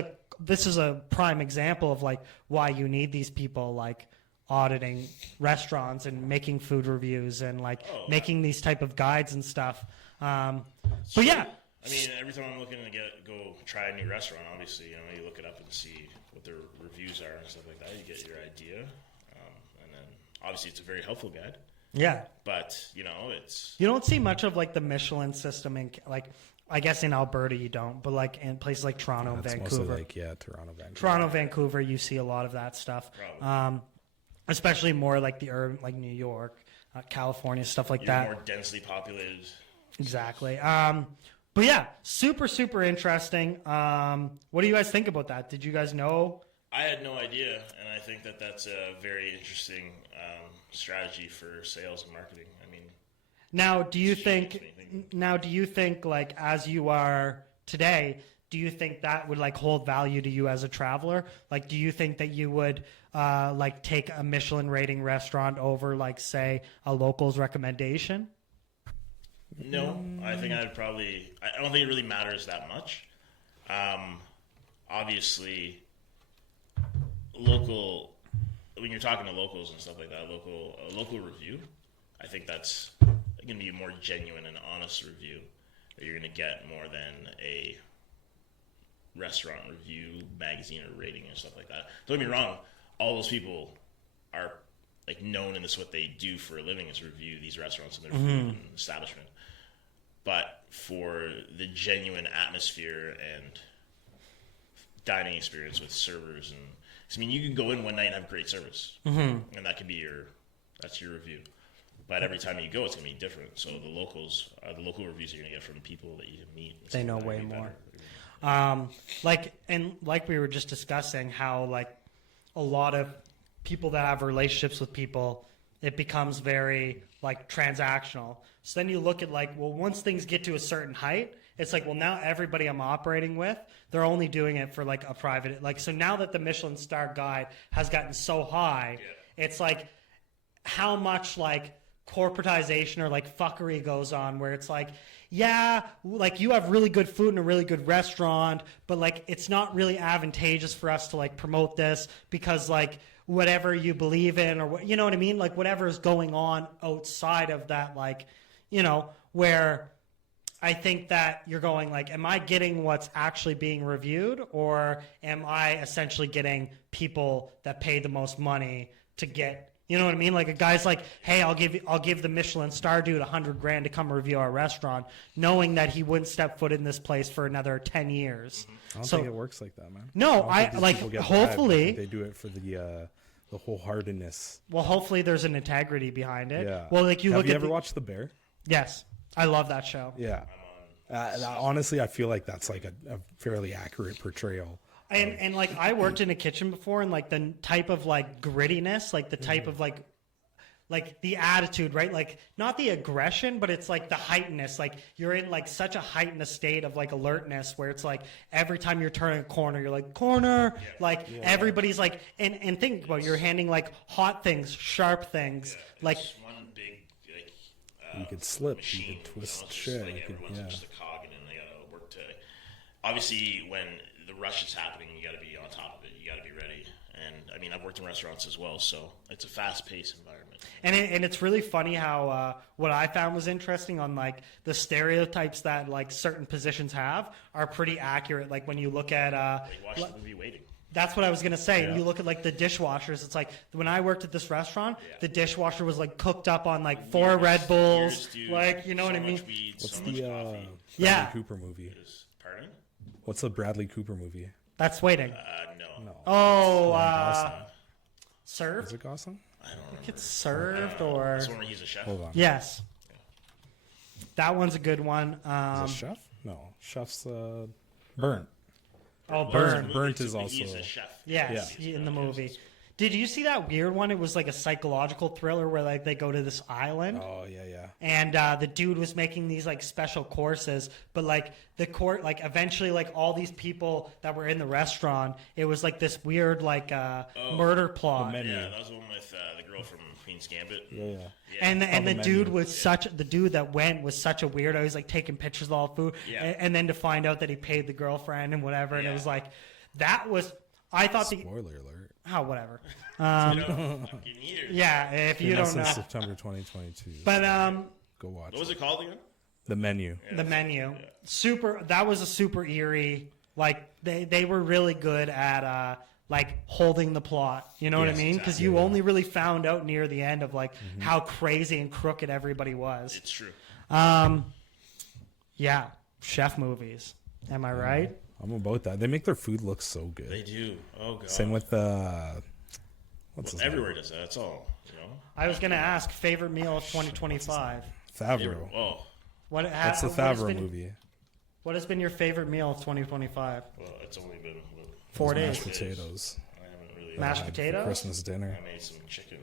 a prime example of like why you need these people like auditing restaurants and making food reviews and like making these type of guides and stuff. But yeah. I mean, every time I'm looking to go try a new restaurant, obviously, you look it up and see what their reviews are and stuff like that. You get your idea, and then obviously it's a very helpful guide. Yeah, but it's you don't see much of like the Michelin system in like, I guess in Alberta you don't, but like in places like Toronto and Vancouver. Mostly like Toronto, Vancouver. Toronto, Vancouver, you see a lot of that stuff. Especially more like the urban, like New York, California, stuff like that. More densely populated. Exactly. But yeah, super, super interesting. What do you guys think about that? Did you guys know I had no idea, and I think that that's a very interesting strategy for sales and marketing. I mean, Now, do you It's changed think? anything. Now, do you think like as you are today? Do you think that would like hold value to you as a traveler? Like, do you think that you would like take a Michelin rating restaurant over like say a local's recommendation? no, I think I'd probably. I don't think it really matters that much. Obviously, local. When you're talking to locals and stuff like that, a local review, I think that's going to be a more genuine and honest review that you're going to get more than a restaurant review magazine or rating and stuff like that. Don't get me wrong, all those people are like known, and this is what they do for a living, is review these restaurants and their food and establishment. But for the genuine atmosphere and dining experience with servers, and I mean, you can go in one night and have great service, and that could be that's your review. But every time you go, it's gonna be different. So the local reviews you're gonna get from people that you meet. They know way more. Like we were just discussing how like a lot of people that have relationships with people, it becomes very like transactional. So then you look at like, well, once things get to a certain height, it's like, well, now everybody I'm operating with, they're only doing it for like a private, like, so now that the Michelin-star guide has gotten so high, it's like how much like corporatization or like fuckery goes on where it's like, yeah, like you have really good food in a really good restaurant, but like it's not really advantageous for us to like promote this because like whatever you believe in or what, you know what I mean? Like whatever is going on outside of that, like, you know, where I think that you're going like, am I getting what's actually being reviewed, or am I essentially getting people that pay the most money to get, you know what I mean? Like a guy's like, hey, I'll give the Michelin-star dude $100,000 to come review our restaurant, knowing that he wouldn't step foot in this place for another 10 years. I don't think it works like that, man. No, don't think these like people get hopefully bribed. They do it for the wholeheartedness. Well, hopefully there's an integrity behind it. Yeah. Well, like you Have look you at ever watched The Bear? Yes, I love that show. Yeah. Honestly, I feel like that's like a fairly accurate portrayal. And like I worked in a kitchen before, and like the type of like grittiness, like the type of like the attitude, right? Like not the aggression, but it's like the heightenedness. Like you're in like such a heightened state of like alertness where it's like every time you're turning a corner, you're like corner. Like everybody's like, and think about it, you're handing like hot things, sharp things, like. It's one big like You could slip, machine, you could twist it's shit. just, like, everyone's just a cog, and then they gotta work to. Obviously, when the rush is happening, you gotta be on top of it. You gotta be ready. And I mean, I've worked in restaurants as well, so it's a fast-paced environment. And it's really funny how what I found was interesting on like the stereotypes that like certain positions have are pretty accurate. Like when you look at Like watch the movie Waiting. that's what I was gonna say. Yeah. You look at like the dishwashers. It's like when I worked at this restaurant, the dishwasher was like cooked up on like 4 Red Bulls, Years, dude, like you know so what I mean. Much weed, What's so much the coffee. Yeah. Bradley Cooper movie? Pardon? What's the Bradley Cooper movie? That's waiting. No. Oh, Gosling. served. Is it Gosling? I don't remember. It's served or That's one where he's a chef. Hold on. yes. That one's a good one. Is it Chef? No. Chef's Burnt. Oh, Well, Burn. it's a movie, Burnt too, is but also- He's a chef. Yes, Yeah. in the movie. Did you see that weird one? It was like a psychological thriller where like they go to this island. Oh, yeah. And the dude was making these like special courses, but like the court, like eventually, like all these people that were in the restaurant, it was like this weird like murder plot. menu. Yeah, that was the one with the girl from Queen's Gambit. Yeah. And the the dude menu. was the dude that went was such a weirdo. He was like taking pictures of all the food, Yeah. and then to find out that he paid the girlfriend and whatever, and it Yeah. was like that was. I thought Spoiler alert. whatever. Fucking years. Yeah, if you Been out don't know, since September 2022. but Go watch What was it. it called again? The Menu. the menu super. That was a super eerie. Like they were really good at like holding the plot. You know what I Yes, mean? Because you only really found out near the end of like how crazy and crooked everybody was. It's true. Yeah, chef movies. Am I right? I'm about that. They make their food look so good. They do. Oh god. Same with what's his Everywhere does that. That's all. You know. I was gonna ask favorite meal of 2025. name? Favreau. Oh, What's the what has Favreau been- movie? What has been your favorite meal of 2025? well, it's only been 4 Mashed days. potatoes. Mashed had for potatoes? Christmas dinner. I made some chicken.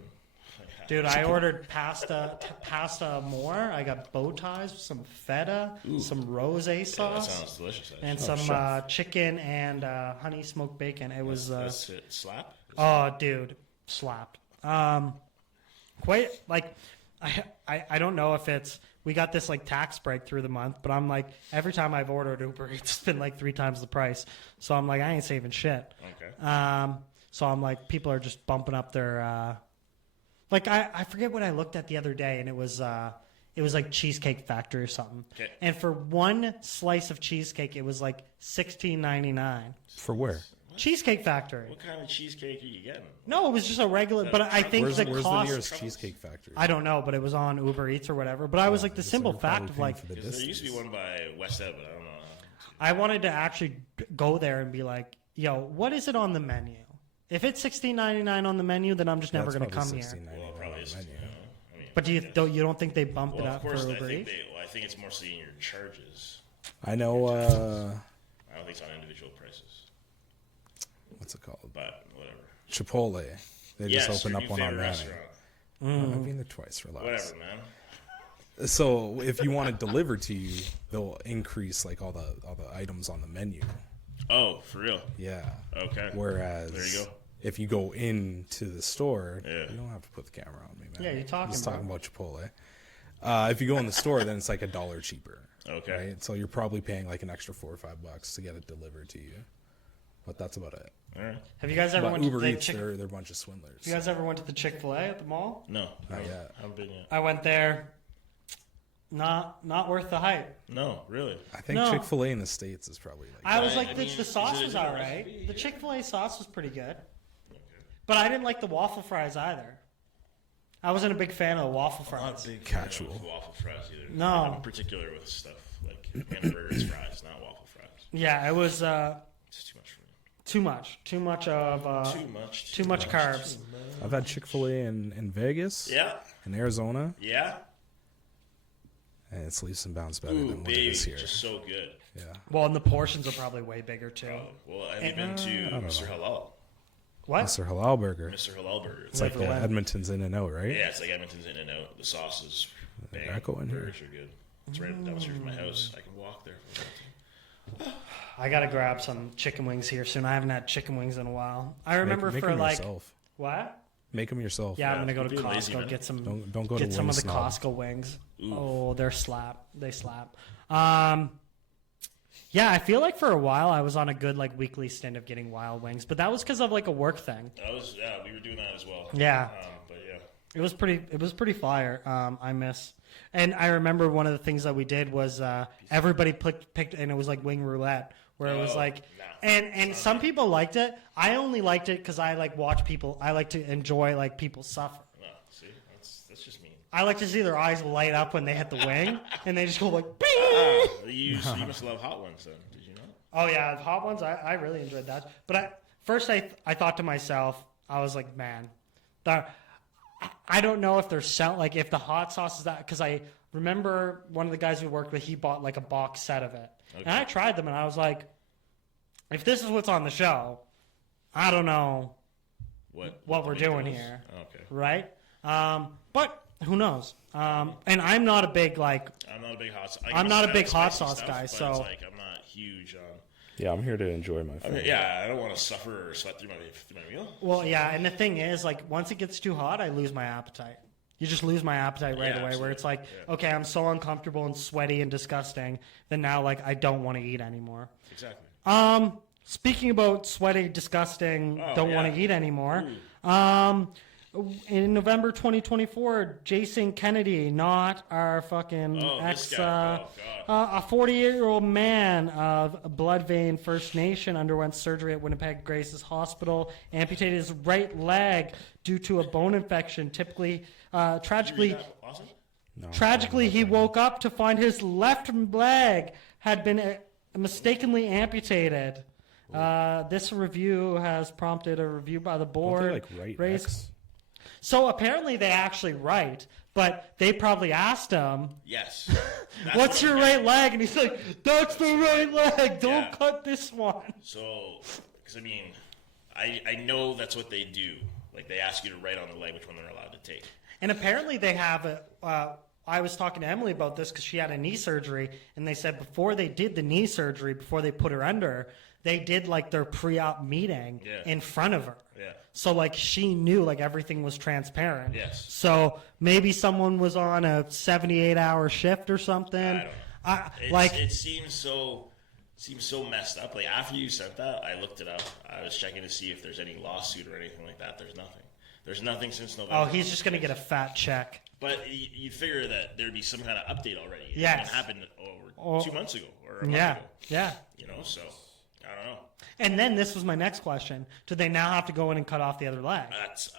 Dude, I ordered pasta more. I got bow ties with some feta, some rosé That sauce, sounds delicious. Actually. and some chicken and honey smoked bacon. It was That's it. Slap. oh, dude, slapped. Quite like I don't know if it's we got this like tax break through the month, but I'm like every time I've ordered Uber, it's been like 3 times the price. So I'm like I ain't saving shit. Okay. So I'm like people are just bumping up their. Like I forget what I looked at the other day, and it was like Cheesecake Factory or something. Okay. And for one slice of cheesecake, it was like $16.99. For where? Cheesecake Factory. What kind of cheesecake are you getting? No, it was just a regular. But I think Where's the the cost. nearest Cheesecake Factory? I don't know, but it was on Uber Eats or whatever. But I was like the So simple you're probably fact of paying like for the Because there used to be distance. one by West Ed, but I don't know. I wanted to actually go there and be like, yo, what is it on the menu? If it's $16.99 on the menu, then I'm just never That's going to probably come here. $16.99 Well, it probably on is. the menu. I mean, But you don't think they bumped well, it of up for course, Uber Eats? I think it's mostly in your charges. I know. I don't think it's on individual prices, What's it called? but whatever. Chipotle. They Yes, just opened your up new one on favorite Manning. restaurant. I've been there twice. Relax. Whatever, man. So if you want it delivered to you, they'll increase like all the items on the menu. Oh, for real? Yeah. Okay. Whereas There you go. if you go into the store, Yeah. you don't have to put the camera on me, man. Yeah, you're talking, Just bro. talking about Chipotle. If you go in the store, then it's like $1 cheaper. Okay. Right? So you're probably paying like an extra $4 or $5 to get it delivered to you. But that's about it. All right. Have you guys ever But went Uber to the Eats, Chick? they're a bunch of swindlers. You guys ever went to the Chick-fil-A at the mall? No. Not no, yet. haven't been yet. I went there. Not worth the hype. No, really. I think No. Chick-fil-A in the States is probably like I was I like, mean, the is sauce it a was different all right. recipe? The Chick-fil-A sauce was pretty good. But I didn't like the waffle fries either. I wasn't a big fan of the waffle I'm not fries. a big Casual. fan of waffle fries either. No. I'm particular with stuff like hamburgers, fries, not waffle fries. Yeah, it was It's too much for me. too much of Too much carbs. I've had Chick-fil-A in Vegas, Yeah. in Arizona, Yeah. and it's leaps and bounds better Ooh, than what it baby, is here. just so good. Yeah. Well, and the portions are probably way bigger too. Oh, well, have you been to Mr. Halal? What? Mr. Halal Burger. Mr. Halal Burger. It's like the Never went. Edmonton's In and Out, right? Yeah, it's like Edmonton's In and Out. The sauce is bang. Echo in here. Burgers are good. It's right down the street from my house. I can walk there. I gotta grab some chicken wings here soon. I haven't had chicken wings in a while. I remember make for them like yourself. what? Make them yourself. Yeah, I'm gonna go to Be lazy, Costco man. get some. Don't go to get some Wing of the Snob. Costco wings. Oh, they're slap. They slap. Yeah, I feel like for a while I was on a good like weekly stint of getting wild wings, but that was because of like a work thing. We were doing that as well. Yeah. But yeah. It was pretty fire. I miss, and I remember one of the things that we did was everybody picked, and it was like wing roulette, where it was Oh, like, nah. and some people liked it. I only liked it because I like watch people. I like to enjoy like people suffer. No, see, that's just me. I like to see their eyes light up when they hit the wing, and they just go like, "Bing!" You must love hot ones then, did you know? Oh yeah, the hot ones. I really enjoyed that. But first I thought to myself, I was like, man, I don't know if they're like if the hot sauce is that, because I remember one of the guys we worked with, he bought like a box set of it, and I tried them, and I was like, if this is what's on the show, I don't know what we're doing here, Okay. right? But who knows? And I'm not a big like. I'm not a big hot sauce. I'm not a big hot spicy sauce stuff, guy, but so- it's like I'm not huge on. Yeah, I'm here to enjoy my I food. mean, yeah, I don't want to suffer or sweat through my meal. Well, yeah, and the thing is, like, once it gets too hot, I lose my appetite. You just lose my appetite right Yeah, away, where it's like, absolutely. okay, I'm so uncomfortable and sweaty and disgusting, then now, like, I don't want to eat anymore. Exactly. Speaking about sweaty, disgusting, Oh, don't want yeah. to eat anymor. In November 2024, Jason Kennedy, not our fucking Oh, ex, this guy. Oh, God. a 48-year-old man of Blood Vein First Nation underwent surgery at Winnipeg Grace's Hospital, amputated his right leg due to a bone infection. Tragically, No, he woke up to find his left leg had been mistakenly amputated. This review has prompted a review by the Don't board. they like right Raised- X? So apparently they actually write, but they probably asked him, Yes. That's "What's what your I'm right leg?" And he's like, "That's the right leg. Don't Yeah. cut this one." So, because I mean, I know that's what they do. Like, they ask you to write on the leg which one they're allowed to take. And apparently they have I was talking to Emily about this because she had a knee surgery, and they said before they did the knee surgery, before they put her under, they did like their pre-op meeting in front of her. Yeah. So like she knew like everything was transparent. Yes. So maybe someone was on a 78-hour shift or something. I don't know. It seems so messed up. Like, after you sent that, I looked it up. I was checking to see if there's any lawsuit or anything like that. There's nothing. There's nothing since November. Oh, he's just gonna get a fat check. But you'd figure that there'd be some kind of update already. Yes. It happened over 2 months ago or a month ago. Yeah. You know, so I don't know. And then this was my next question: do they now have to go in and cut off the other leg? That's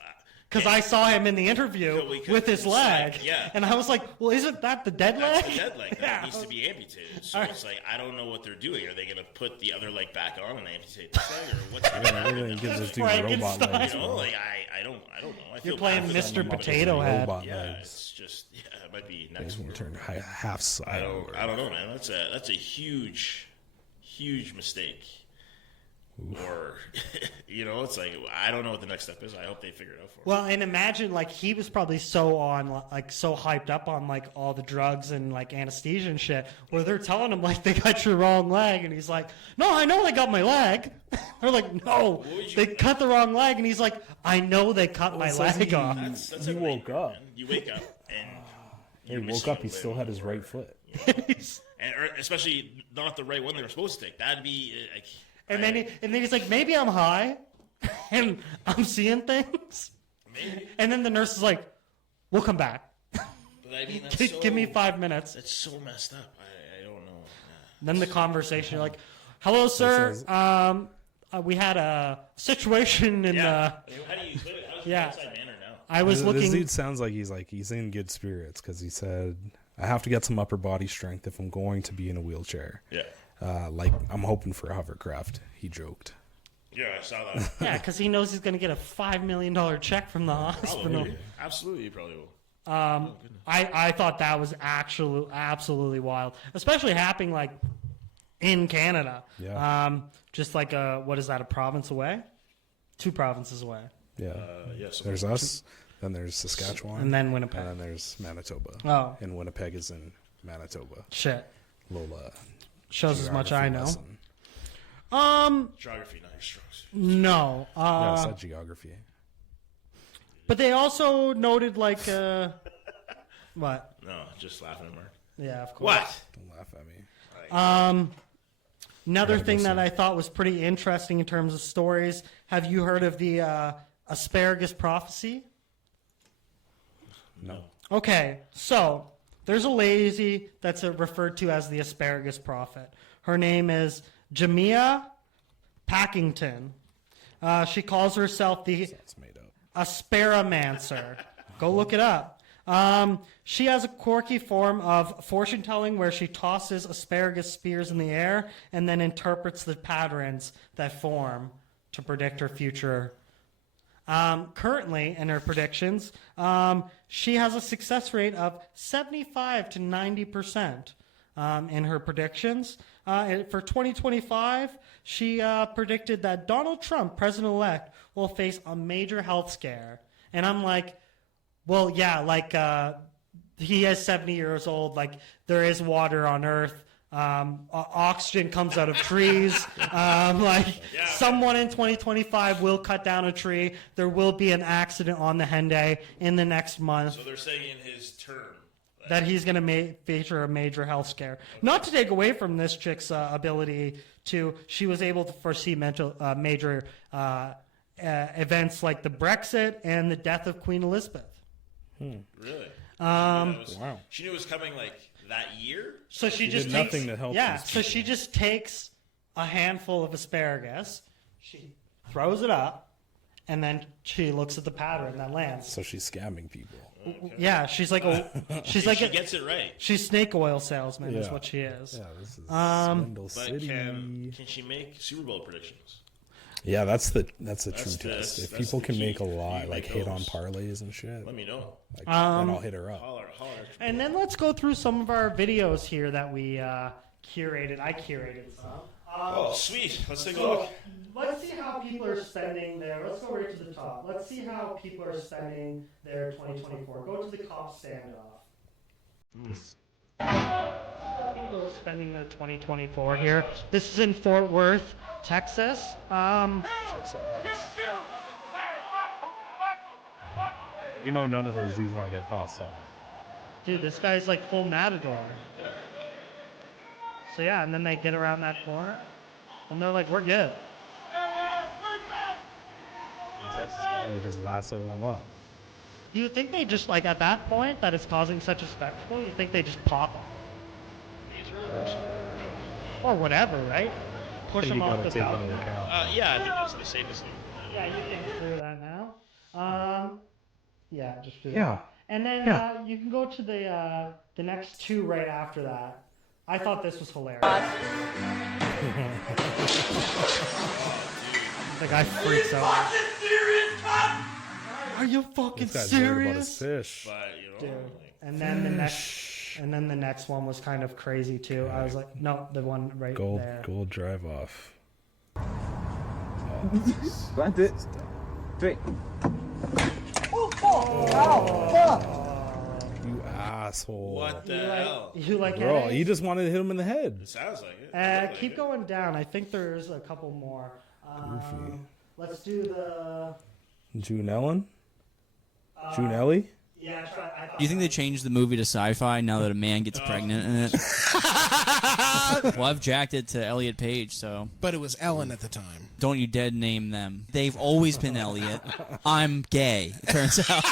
Because I saw him in the interview with his leg, yeah. and I was like, "Well, isn't that the dead leg?" That's the dead leg that needs to be amputated. So it's like, I don't know what they're doing. Are they going to put the other leg back on and amputate the leg, or what's going to happen? Gives us dude robot legs. You know, like I don't know. You're playing Mr. Potato Head. Yeah, it's just it might be next. Turn half side. I don't know, man. That's a huge mistake. Or, you know, it's like, I don't know what the next step is. I hope they figure it out for him. Well, and imagine, like, he was probably so hyped up on, like, all the drugs and, like, anesthesia and shit, where they're telling him, like, they got your wrong leg, and he's like, no, I know they got my leg. They're like, no, they cut the wrong leg, and he's like, I know they cut my leg off. That's he woke up. Man. You wake up, and he woke up, he still had his right foot. And especially not the right one they were supposed to take. That'd be, like... And then he's like, maybe I'm high, and I'm seeing things. Maybe. And then the nurse is like, we'll come back. But I mean, that's Give me 5 minutes. That's so messed up. I don't know. Then the conversation, you're like, hello, sir. We had a situation in How do you put it? How's the outside manner now? I was looking. This dude sounds like he's in good spirits because he said, I have to get some upper body strength if I'm going to be in a wheelchair. Yeah. Like, I'm hoping for a hovercraft. He joked. Yeah, I saw that. Yeah, because he knows he's going to get a $5 million check from the hospital. Probably. Absolutely, you probably will. I thought that was absolutely wild, especially happening like in Canada. Yeah. Just like what is that, a province away? 2 provinces away. Yeah. Yes. There's us, then there's Saskatchewan, And then Winnipeg. and then there's Manitoba. Oh. And Winnipeg is in Manitoba. Shit. Lola. Shows as much I know. Lesson. Geography, not your strong suit. No. Yeah, it's not geography. But they also noted like what? No, just laughing at Mark. Yeah, of course. What? Don't laugh at me. Another Gotta go thing see. that I thought was pretty interesting in terms of stories. Have you heard of the Asparagus prophecy? No. Okay, so there's a lady that's referred to as the Asparagus prophet. Her name is Jamia Packington. She calls herself the It's made up. Asparamancer. Go look it up. She has a quirky form of fortune telling where she tosses asparagus spears in the air and then interprets the patterns that form to predict her future. Currently, in her predictions, she has a success rate of 75 to 90% in her predictions. For 2025, she predicted that Donald Trump, president-elect, will face a major health scare. And I'm like, well, yeah, like he is 70 years old. Like there is water on Earth. Oxygen comes out of trees. Someone in 2025 will cut down a tree. There will be an accident on the Henday in the next month. So they're saying in his term that he's going to feature a major health scare. Not to take away from this chick's ability to, she was able to foresee major events like the Brexit and the death of Queen Elizabeth. Really? Wow. She knew it was coming like that year. So she just did takes, nothing to help Yeah, these so she just takes a handful of asparagus, she throws it up, and then she looks at the pattern that lands. So she's scamming people. Yeah, she's like She gets it right. she's snake oil salesman is Yeah. what she is. Yeah, this is Swindle But City. can she make Super Bowl predictions? Yeah, that's the true the- test. If that's people the can key. make a If you lot, like make hit on those, parlays and shit, Let me know. like, then I'll hit her up. Holler. And then let's go through some of our videos here that we curated. I curated some. Oh, sweet. Let's take a look. Let's see how people are spending their. Let's go right to the top. Let's see how people are spending their 2024. Go to the cop standoff. People are spending their 2024 here. This is in Fort Worth, Texas. You know, none of those want to get caught, so. Dude, this guy's like full matador. So yeah, and then they get around that corner, and they're like, "We're good." They just lasso them up. Do you think they just like at that point that it's causing such a spectacle? You think they just pop them? Or whatever, right? Push them off the top. Yeah, I think that's the safest thing. Yeah, you can clear that now. Yeah, just do that. Yeah. And then you can go to the next two right after that. I thought this was hilarious. The guy freaks out. Are you fucking This guy's worried about his serious? fish. But, you know, Dude. And then the next one was kind of crazy too. I was like, no, the one right there. Gold drive off. Plant it. Three. You asshole. what the hell? You like Bro, it? he just wanted to hit him in the head. It sounds like it. Keep going down. I think there's a couple more. Let's do the. June Ellen? June Ellie? Yeah, try. I thought Do you think they changed the movie to sci-fi now that a man gets pregnant in it? Well, I've jacked it to Elliot Page, so But it was Ellen at the time. don't you dead name them. They've always been Elliot. I'm gay, it turns out.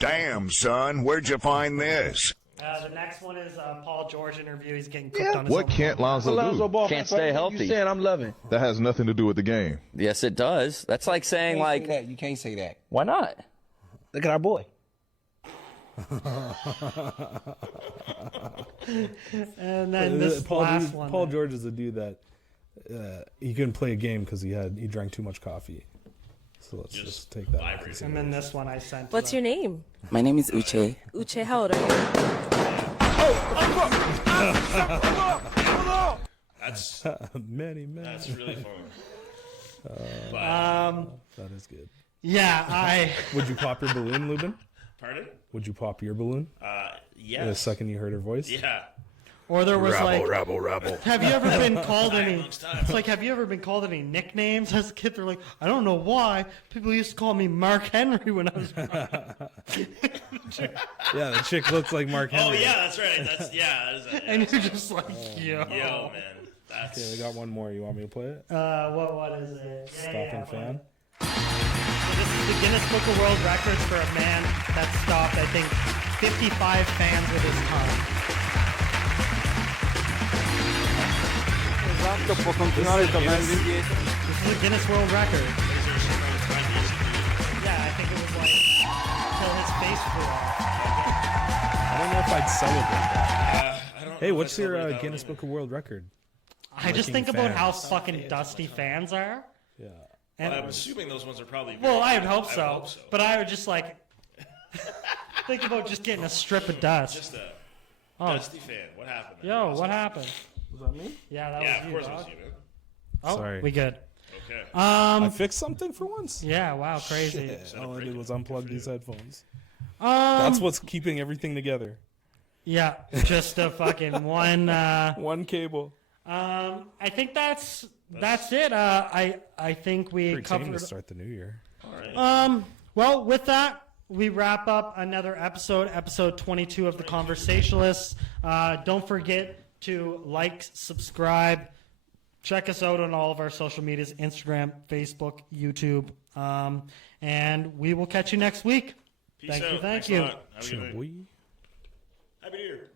Damn, son, where'd you find this? the next one is Paul George interview. He's getting cooked on his What own. can't Lonzo do? Can't stay healthy. You saying I'm loving? That has nothing to do with the game. Yes, it does. That's like saying, like, You can't say that. why not? Look at our boy. And then this last one. Paul George is a dude that he couldn't play a game because he drank too much coffee. So let's just take that. Off. And then this one I sent. What's your name? My name is Uche. Uche, how old are you? That's many. that's really fun. That is good. Yeah, Would you pop your balloon, Lubin? Pardon? Would you pop your balloon? Yes. The second you heard her voice? Yeah. Or there was like, rabble. have you ever been called any? Looks time. It's like, have you ever been called any nicknames as a kid? They're like, I don't know why. People used to call me Mark Henry when I was. Yeah, the chick looks like Mark Henry. Oh yeah, that's right. That is it. And you're just like, yo. Yo, man. That's Okay, we got one more. You want me to play it? What is it? Stopping fan? So this is the Guinness Book of World Records for a man that stopped, I think, 55 fans with his tongue. Esatto, può continuare tornando indietro. This is a Guinness World Record. Yeah, I think it was like till his face flew off. I don't know if I'd celebrate that. I don't Hey, know if what's I your celebrate that Guinness one either. Book of World Record? I just Licking think about how fans. fucking dusty fans are. Yeah. And, I'm assuming those ones are probably. well, I would very- hope so. But I would just like think about just getting a strip of dust. Just a Oh. dusty fan. What happened? there? Yo, what happened? Was that me? Yeah, that Yeah, was of you, course it dog. was you, man. Oh, Sorry. we good. Okay. I fixed something for once? Yeah, wow, crazy. Shit. All I did was unplug these headphones. That's That's what's keeping everything together. Yeah, just a fucking one. One cable. I think that's it. I think we Pretty tame covered. to start the new year. Well, with that, we wrap up another episode 22 of the Conversationalists. Don't forget to like, subscribe, check us out on all of our social medias: Instagram, Facebook, YouTube, and we will catch you next week. Peace Thank out. you. Thanks a lot. Have a good night. Boy. Happy New Year.